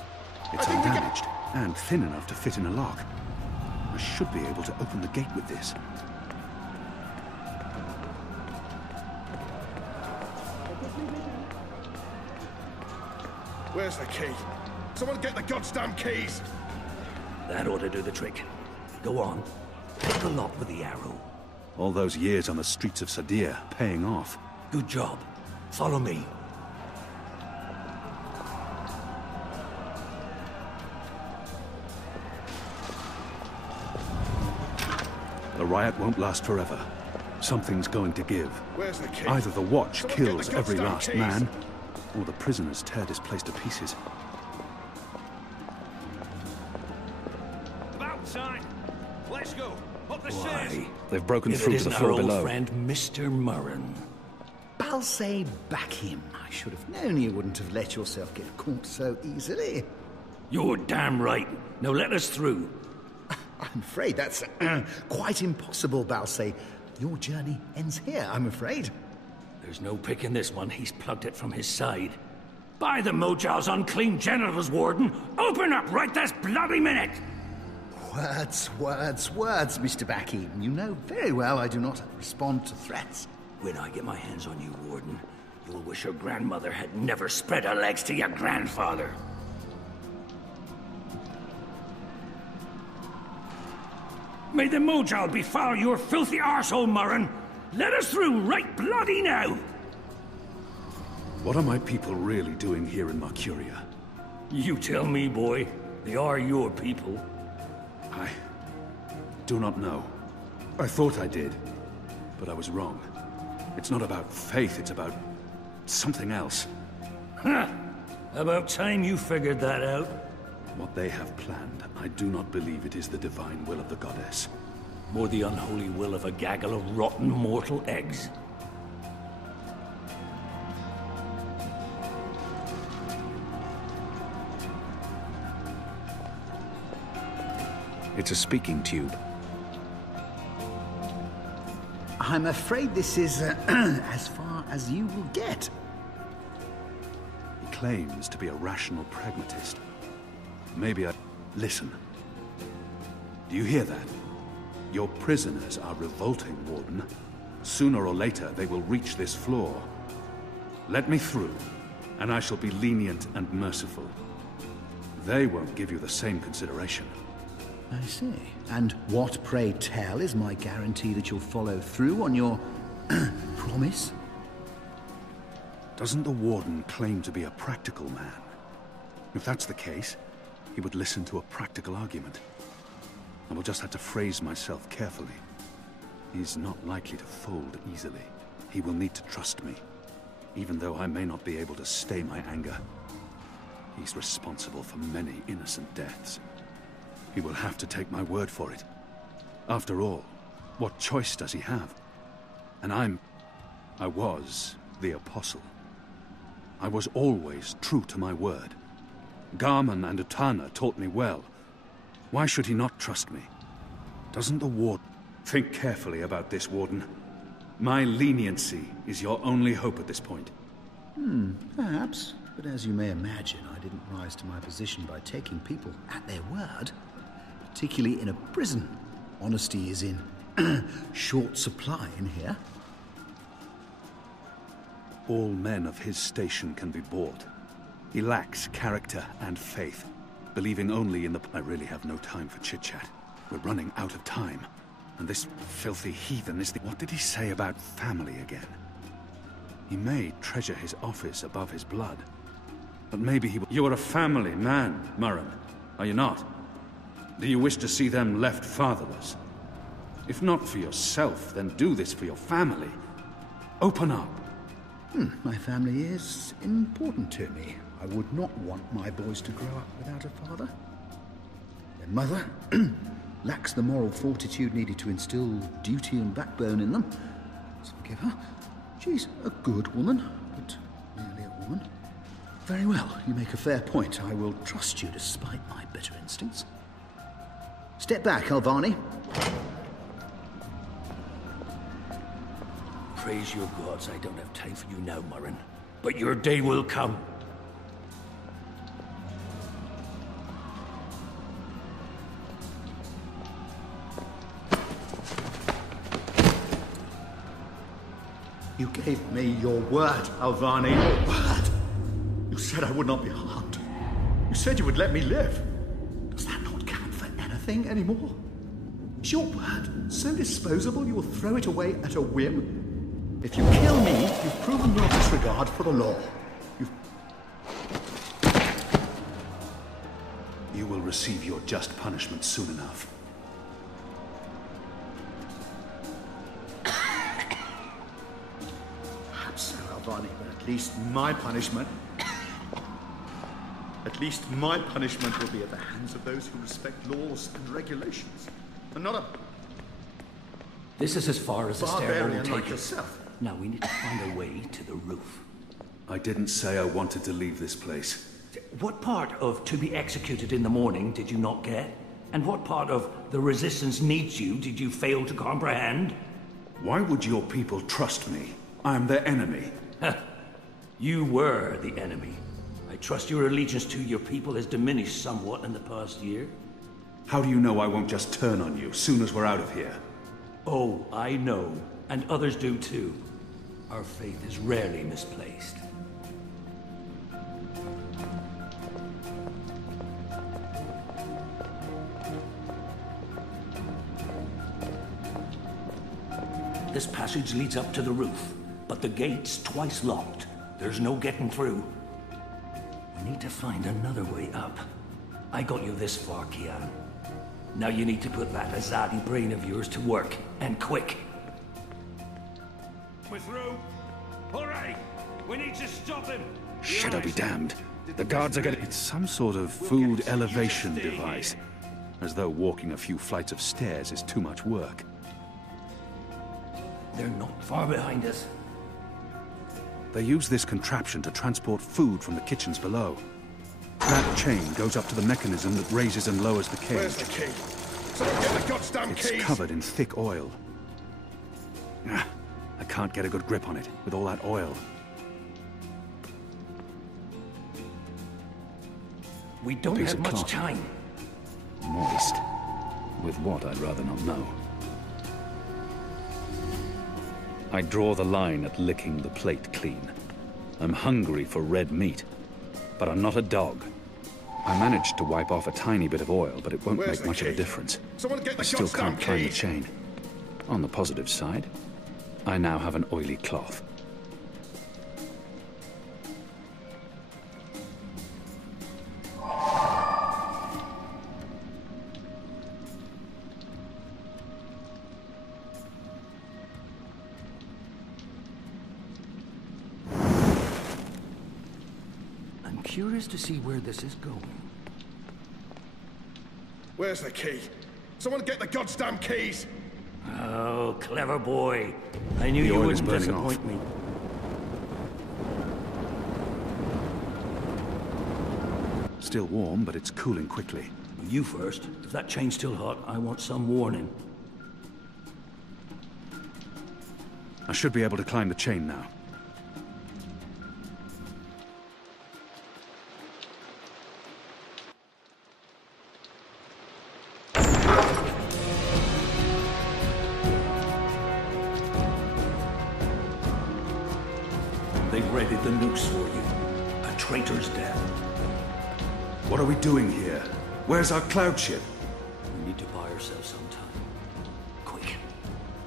It's undamaged and thin enough to fit in a lock. I should be able to open the gate with this. Where's the key? Someone get the goddamn keys. That ought to do the trick. Go on. Pick the lock with the arrow. All those years on the streets of Sadir paying off. Good job. Follow me. The riot won't last forever. Something's going to give. Where's the key? Either the Watch Someone get kills the every goddamn last keys. man, or the prisoners tear this place to pieces. About time. Let's go. Up the Why? They've broken If through it to the isn't floor our old below. friend, Mr. Murren. Balsay, back him. I should have known you wouldn't have let yourself get caught so easily. You're damn right. Now let us through. I'm afraid that's quite impossible, Balsay. Your journey ends here, I'm afraid. There's no picking this one. He's plugged it from his side. By the Mojal's unclean genitals, Warden! Open up right this bloody minute! Words, Mr. Bakim. You know very well I do not respond to threats. When I get my hands on you, Warden, you'll wish your grandmother had never spread her legs to your grandfather. May the Mojal befoul your filthy arsehole, Murren! Let us through right bloody now! What are my people really doing here in Mercuria? You tell me, boy. They are your people. I do not know. I thought I did, but I was wrong. It's not about faith, it's about something else. Ha! About time you figured that out. What they have planned, I do not believe it is the divine will of the goddess. More the unholy will of a gaggle of rotten mortal eggs. It's a speaking tube. I'm afraid this is as far as you will get. He claims to be a rational pragmatist. Maybe I... Listen. Do you hear that? Your prisoners are revolting, Warden. Sooner or later, they will reach this floor. Let me through, and I shall be lenient and merciful. They won't give you the same consideration. I see. And what, pray tell, is my guarantee that you'll follow through on your promise? Doesn't the Warden claim to be a practical man? If that's the case, he would listen to a practical argument. I will just have to phrase myself carefully. He's not likely to fold easily. He will need to trust me, even though I may not be able to stay my anger. He's responsible for many innocent deaths. He will have to take my word for it. After all, what choice does he have? And I was the Apostle. I was always true to my word. Garman and Utana taught me well. Why should he not trust me? Doesn't the Warden... Think carefully about this, Warden. My leniency is your only hope at this point. Perhaps. But as you may imagine, I didn't rise to my position by taking people at their word. Particularly in a prison. Honesty is in short supply in here. All men of his station can be bought. He lacks character and faith, believing only in the... I really have no time for chit-chat. We're running out of time. And this filthy heathen is the... What did he say about family again? He may treasure his office above his blood. But maybe he will... You are a family man, Murren, are you not? Do you wish to see them left fatherless? If not for yourself, then do this for your family. Open up. My family is important to me. I would not want my boys to grow up without a father. Their mother lacks the moral fortitude needed to instill duty and backbone in them. So forgive her. She's a good woman, but merely a woman. Very well, you make a fair point. I will trust you despite my better instincts. Step back, Alvani. Praise your gods, I don't have time for you now, Murren. But your day will come. You gave me your word, Alvani. Your word. You said I would not be harmed. You said you would let me live. Does that not count for anything anymore? Is your word so disposable you will throw it away at a whim? If you kill me, you've proven your disregard for the law. You will receive your just punishment soon enough. Perhaps so, Alvani, but at least my punishment... At least my punishment will be at the hands of those who respect laws and regulations, and not a... This is as far as the stairwell will take like you. yourself. Now we need to find a way to the roof. I didn't say I wanted to leave this place. What part of to be executed in the morning did you not get? And what part of the resistance needs you did you fail to comprehend? Why would your people trust me? I'm their enemy. You were the enemy. I trust your allegiance to your people has diminished somewhat in the past year. How do you know I won't just turn on you soon as we're out of here? Oh, I know. And others do too. Our faith is rarely misplaced. This passage leads up to the roof, but the gate's twice locked. There's no getting through. We need to find another way up. I got you this far, Kian. Now you need to put that Azadi brain of yours to work, and quick. We're through. All right, we need to stop him. Shadow be damned. The guards are getting... It's some sort of food elevation device. As though walking a few flights of stairs is too much work. They're not far behind us. They use this contraption to transport food from the kitchens below. That chain goes up to the mechanism that raises and lowers the cage. Where's the key? Someone get the goddamn keys! It's covered in thick oil. I can't get a good grip on it with all that oil. We don't Piece have of much cloth. time. Moist. With what, I'd rather not know. I draw the line at licking the plate clean. I'm hungry for red meat, but I'm not a dog. I managed to wipe off a tiny bit of oil, but it won't Where's make the much of a key? difference. Someone get the I still goddamn can't climb the key! chain. On the positive side, I now have an oily cloth. I'm curious to see where this is going. Where's the key? Someone get the goddamn keys! Oh, clever boy. I knew The you oil is wouldn't burning off. disappoint me. Still warm, but it's cooling quickly. You first. If that chain's still hot, I want some warning. I should be able to climb the chain now. They've readied the noose for you. A traitor's death. What are we doing here? Where's our cloud ship? We need to buy ourselves some time. Quick,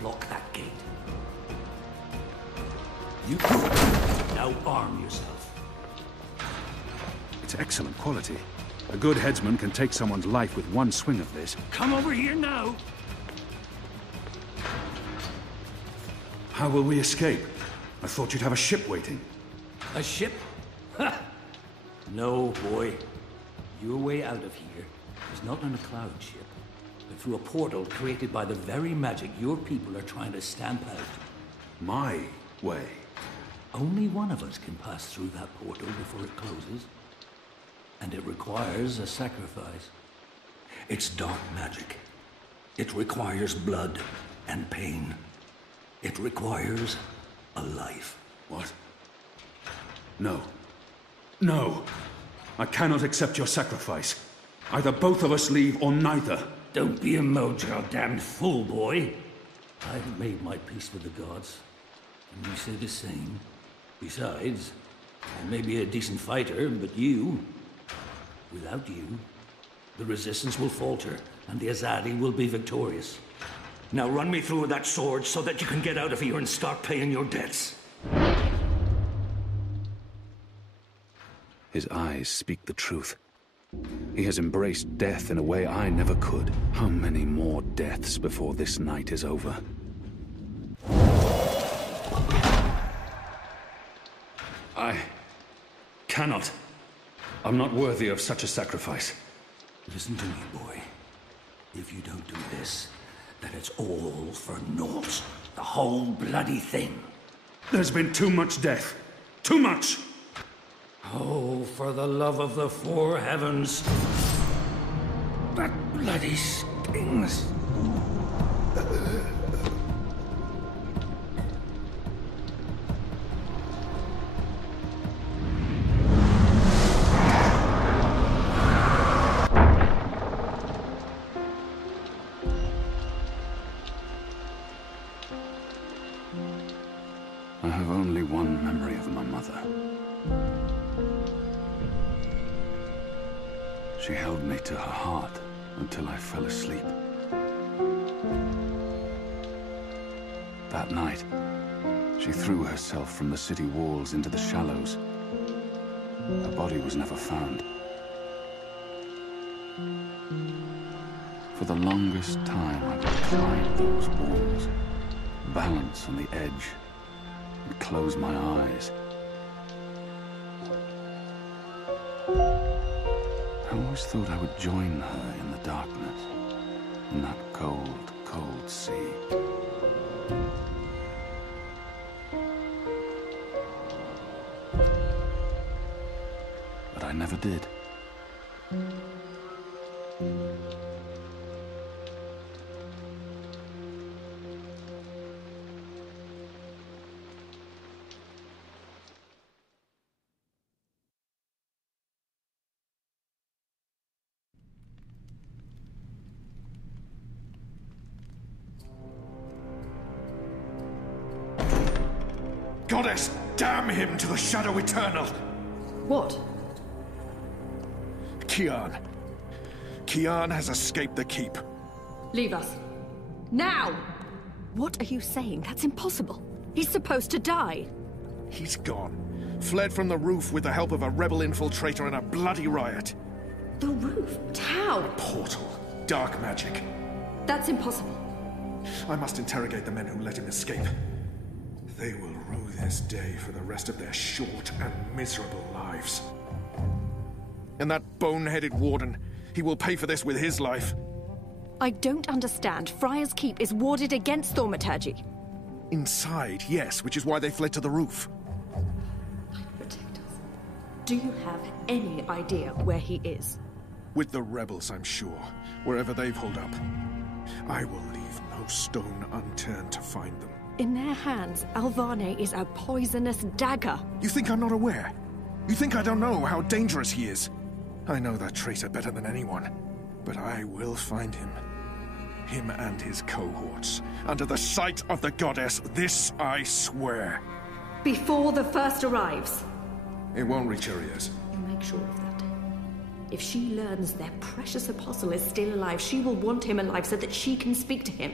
block that gate. You now arm yourself. It's excellent quality. A good headsman can take someone's life with one swing of this. Come over here now! How will we escape? I thought you'd have a ship waiting. A ship? Ha! No, boy. Your way out of here is not on a cloud ship, but through a portal created by the very magic your people are trying to stamp out. My way? Only one of us can pass through that portal before it closes. And it requires a sacrifice. It's dark magic. It requires blood and pain. It requires a life. What? No. No! I cannot accept your sacrifice. Either both of us leave or neither. Don't be a mojo, damned fool, boy. I've made my peace with the gods. And you say the same. Besides, I may be a decent fighter, but without you, the resistance will falter, and the Azadi will be victorious. Now run me through with that sword so that you can get out of here and start paying your debts. His eyes speak the truth. He has embraced death in a way I never could. How many more deaths before this night is over? I cannot. I'm not worthy of such a sacrifice. Listen to me, boy. If you don't do this, then it's all for naught. The whole bloody thing. There's been too much death. Too much! Oh, for the love of the four heavens. That bloody stings. I have only one memory of my mother. She held me to her heart until I fell asleep. That night, she threw herself from the city walls into the shallows. Her body was never found. For the longest time, I would climb those walls, balance on the edge, and close my eyes. I always thought I would join her in the darkness, in that cold, cold sea. But I never did. Goddess, damn him to the Shadow Eternal! What? Kian. Kian has escaped the keep. Leave us. Now! What are you saying? That's impossible. He's supposed to die. He's gone. Fled from the roof with the help of a rebel infiltrator in a bloody riot. The roof? But how? Portal. Dark magic. That's impossible. I must interrogate the men who let him escape. They will rue this day for the rest of their short and miserable lives. And that bone-headed warden, he will pay for this with his life. I don't understand. Friar's Keep is warded against thaumaturgy. Inside, yes, which is why they fled to the roof. Protect us. Do you have any idea where he is? With the rebels, I'm sure. Wherever they've holed up. I will leave no stone unturned to find them. In their hands, Alvane is a poisonous dagger. You think I'm not aware? You think I don't know how dangerous he is? I know that traitor better than anyone. But I will find him. Him and his cohorts. Under the sight of the goddess, this I swear. Before the first arrives. It won't reach her ears. You make sure of that. If she learns their precious apostle is still alive, she will want him alive so that she can speak to him.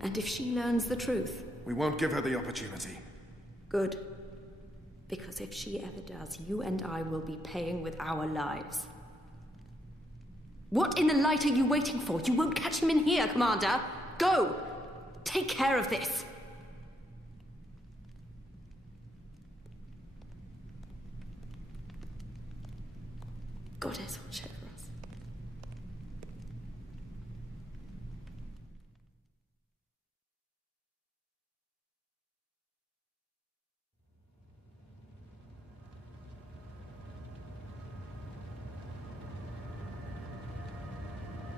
And if she learns the truth... We won't give her the opportunity. Good. Because if she ever does, you and I will be paying with our lives. What in the light are you waiting for? You won't catch him in here, Commander. Go! Take care of this. Goddess, watch over us.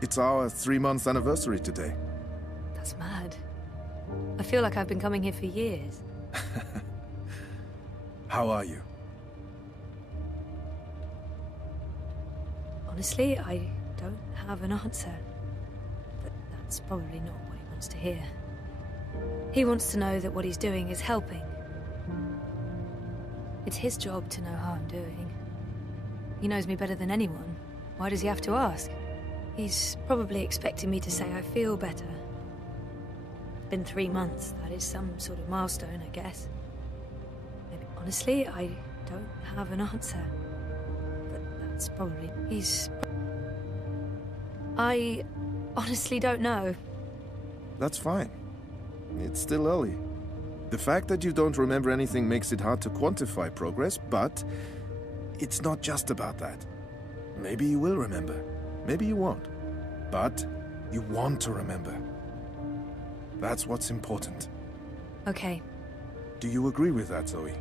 It's our 3-month anniversary today. That's mad. I feel like I've been coming here for years. How are you? Honestly, I don't have an answer. But that's probably not what he wants to hear. He wants to know that what he's doing is helping. It's his job to know how I'm doing. He knows me better than anyone. Why does he have to ask? He's probably expecting me to say I feel better. It's been 3 months. That is some sort of milestone, I guess. Maybe, honestly, I don't have an answer. But that's probably... I honestly don't know. That's fine. It's still early. The fact that you don't remember anything makes it hard to quantify progress, but it's not just about that. Maybe you will remember. Maybe you won't. But you want to remember. That's what's important. Okay. Do you agree with that, Zoe?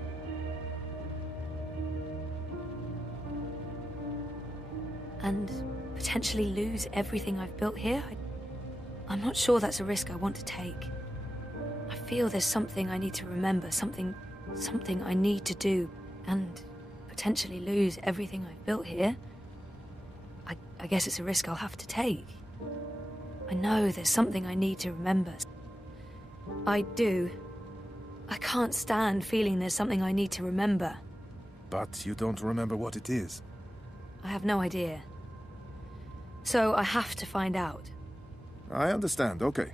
And potentially lose everything I've built here? I'm not sure that's a risk I want to take. I feel there's something I need to remember, something I need to do, and potentially lose everything I've built here. I guess it's a risk I'll have to take. I know there's something I need to remember. I do. I can't stand feeling there's something I need to remember. But you don't remember what it is. I have no idea. So I have to find out. I understand, okay.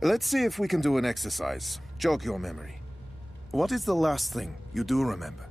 Let's see if we can do an exercise. Jog your memory. What is the last thing you do remember?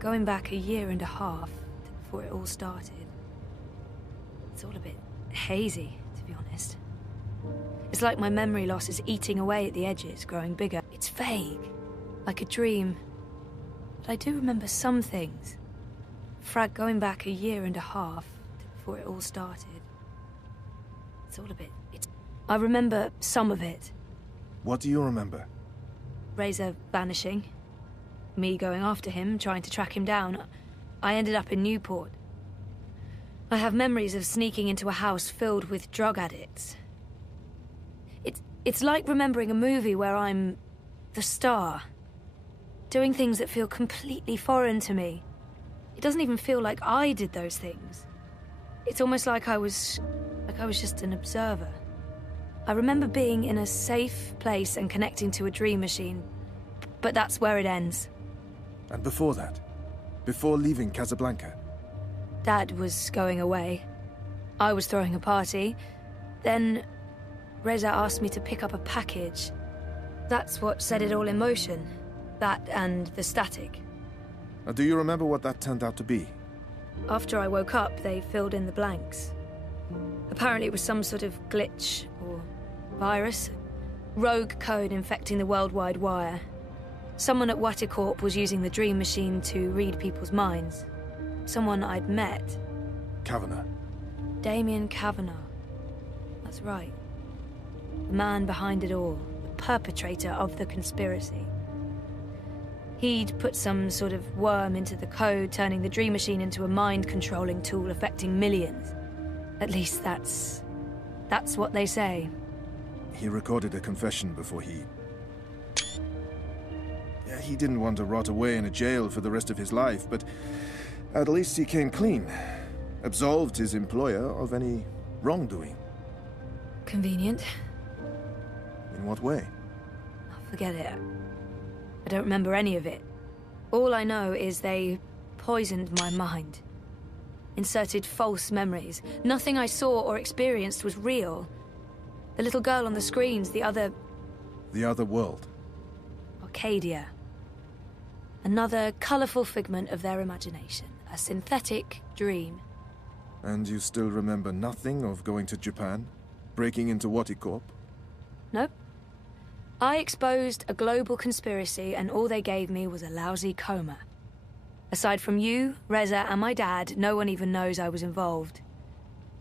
Going back 1.5 years before it all started. It's all a bit hazy, to be honest. It's like my memory loss is eating away at the edges, growing bigger. It's vague, like a dream. But I do remember some things. Frag going back 1.5 years before it all started. It's all a bit... I remember some of it. What do you remember? Razor vanishing. Me going after him, trying to track him down. I ended up in Newport. I have memories of sneaking into a house filled with drug addicts. It's like remembering a movie where I'm the star, doing things that feel completely foreign to me. It doesn't even feel like I did those things. It's almost like I was just an observer. I remember being in a safe place and connecting to a dream machine, but that's where it ends. And before that? Before leaving Casablanca? Dad was going away. I was throwing a party. Then Reza asked me to pick up a package. That's what set it all in motion. That and the static. Do you remember what that turned out to be? After I woke up, they filled in the blanks. Apparently it was some sort of glitch or virus. Rogue code infecting the worldwide wire. Someone at Waticorp was using the dream machine to read people's minds. Someone I'd met. Kavanagh. Damien Kavanagh. That's right. The man behind it all. The perpetrator of the conspiracy. He'd put some sort of worm into the code, turning the dream machine into a mind-controlling tool affecting millions. At least that's what they say. He recorded a confession before he... He didn't want to rot away in a jail for the rest of his life, but at least he came clean. Absolved his employer of any wrongdoing. Convenient. In what way? Forget it. I don't remember any of it. All I know is they poisoned my mind. Inserted false memories. Nothing I saw or experienced was real. The little girl on the screens, the other... The other world. Arcadia. Another colourful figment of their imagination. A synthetic dream. And you still remember nothing of going to Japan? Breaking into Waticorp? Nope. I exposed a global conspiracy and all they gave me was a lousy coma. Aside from you, Reza, and my dad, no one even knows I was involved.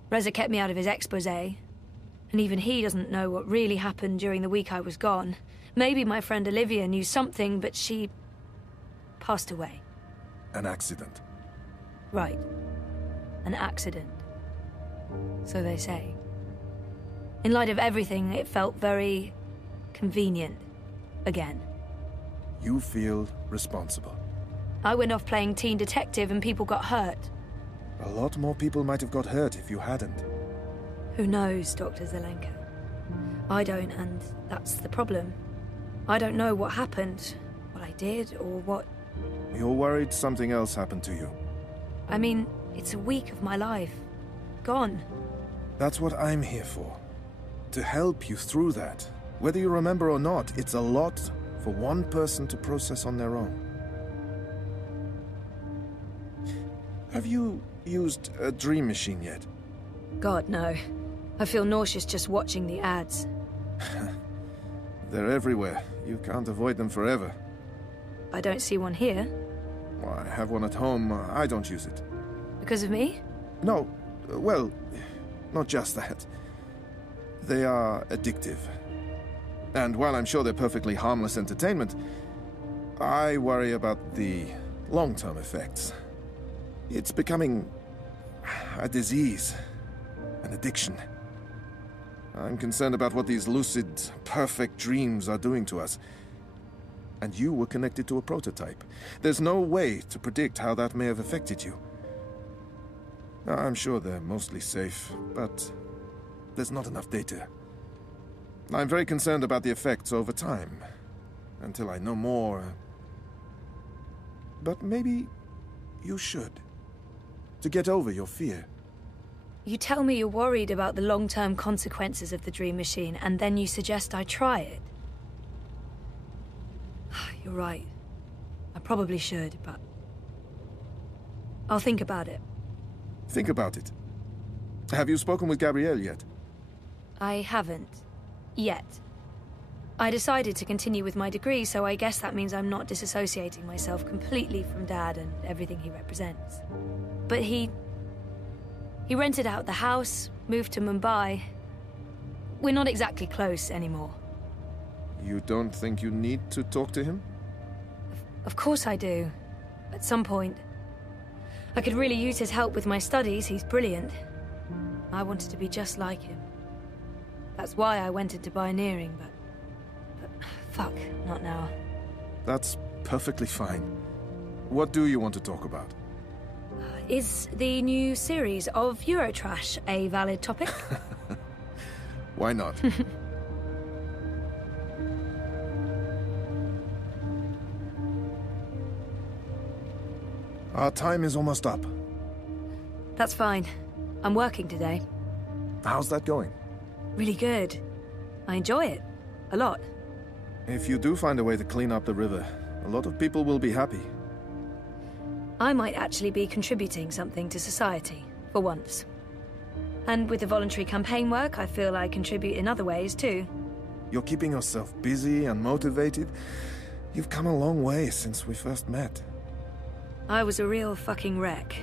Reza kept me out of his exposé, and even he doesn't know what really happened during the week I was gone. Maybe my friend Olivia knew something, but she... passed away. An accident. Right. An accident. So they say. In light of everything, it felt very... convenient. Again. You feel responsible. I went off playing teen detective and people got hurt. A lot more people might have got hurt if you hadn't. Who knows, Dr. Zelenka? I don't, and that's the problem. I don't know what happened, what I did, or what... You're worried something else happened to you. I mean, it's a week of my life. Gone. That's what I'm here for. To help you through that. Whether you remember or not, it's a lot for one person to process on their own. Have you used a dream machine yet? God, no. I feel nauseous just watching the ads. They're everywhere. You can't avoid them forever. I don't see one here. Well, I have one at home. I don't use it. Because of me? No. Well, not just that. They are addictive. And while I'm sure they're perfectly harmless entertainment, I worry about the long-term effects. It's becoming a disease, an addiction. I'm concerned about what these lucid, perfect dreams are doing to us. And you were connected to a prototype. There's no way to predict how that may have affected you. I'm sure they're mostly safe, but there's not enough data. I'm very concerned about the effects over time, until I know more. But maybe you should, to get over your fear. You tell me you're worried about the long-term consequences of the dream machine, and then you suggest I try it. You're right. I probably should, but... I'll think about it. Think about it. Have you spoken with Gabrielle yet? I haven't. Yet. I decided to continue with my degree, so I guess that means I'm not disassociating myself completely from Dad and everything he represents. But he rented out the house, moved to Mumbai. We're not exactly close anymore. You don't think you need to talk to him? Of course I do. At some point. I could really use his help with my studies. He's brilliant. I wanted to be just like him. That's why I went into pioneering, but fuck, not now. That's perfectly fine. What do you want to talk about? Is the new series of Eurotrash a valid topic? Why not? Our time is almost up. That's fine. I'm working today. How's that going? Really good. I enjoy it. A lot. If you do find a way to clean up the river, a lot of people will be happy. I might actually be contributing something to society, for once. And with the voluntary campaign work, I feel I contribute in other ways, too. You're keeping yourself busy and motivated. You've come a long way since we first met. I was a real fucking wreck.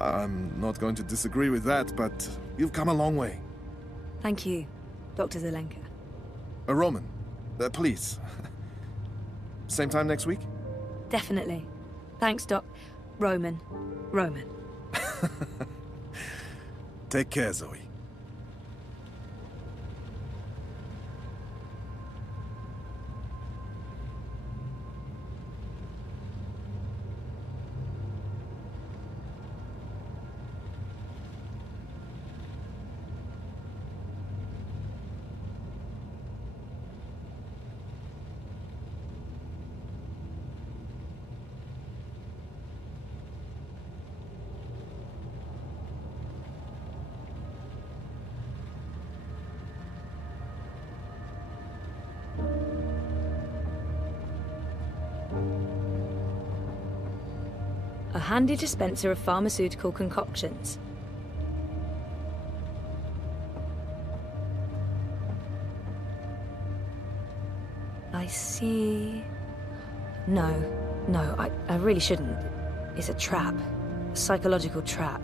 I'm not going to disagree with that, but you've come a long way. Thank you, Dr. Zelenka. Roman, please. Same time next week? Definitely. Thanks, Doc. Roman. Take care, Zoe. A handy dispenser of pharmaceutical concoctions. I see... No, I really shouldn't. It's a trap. A psychological trap.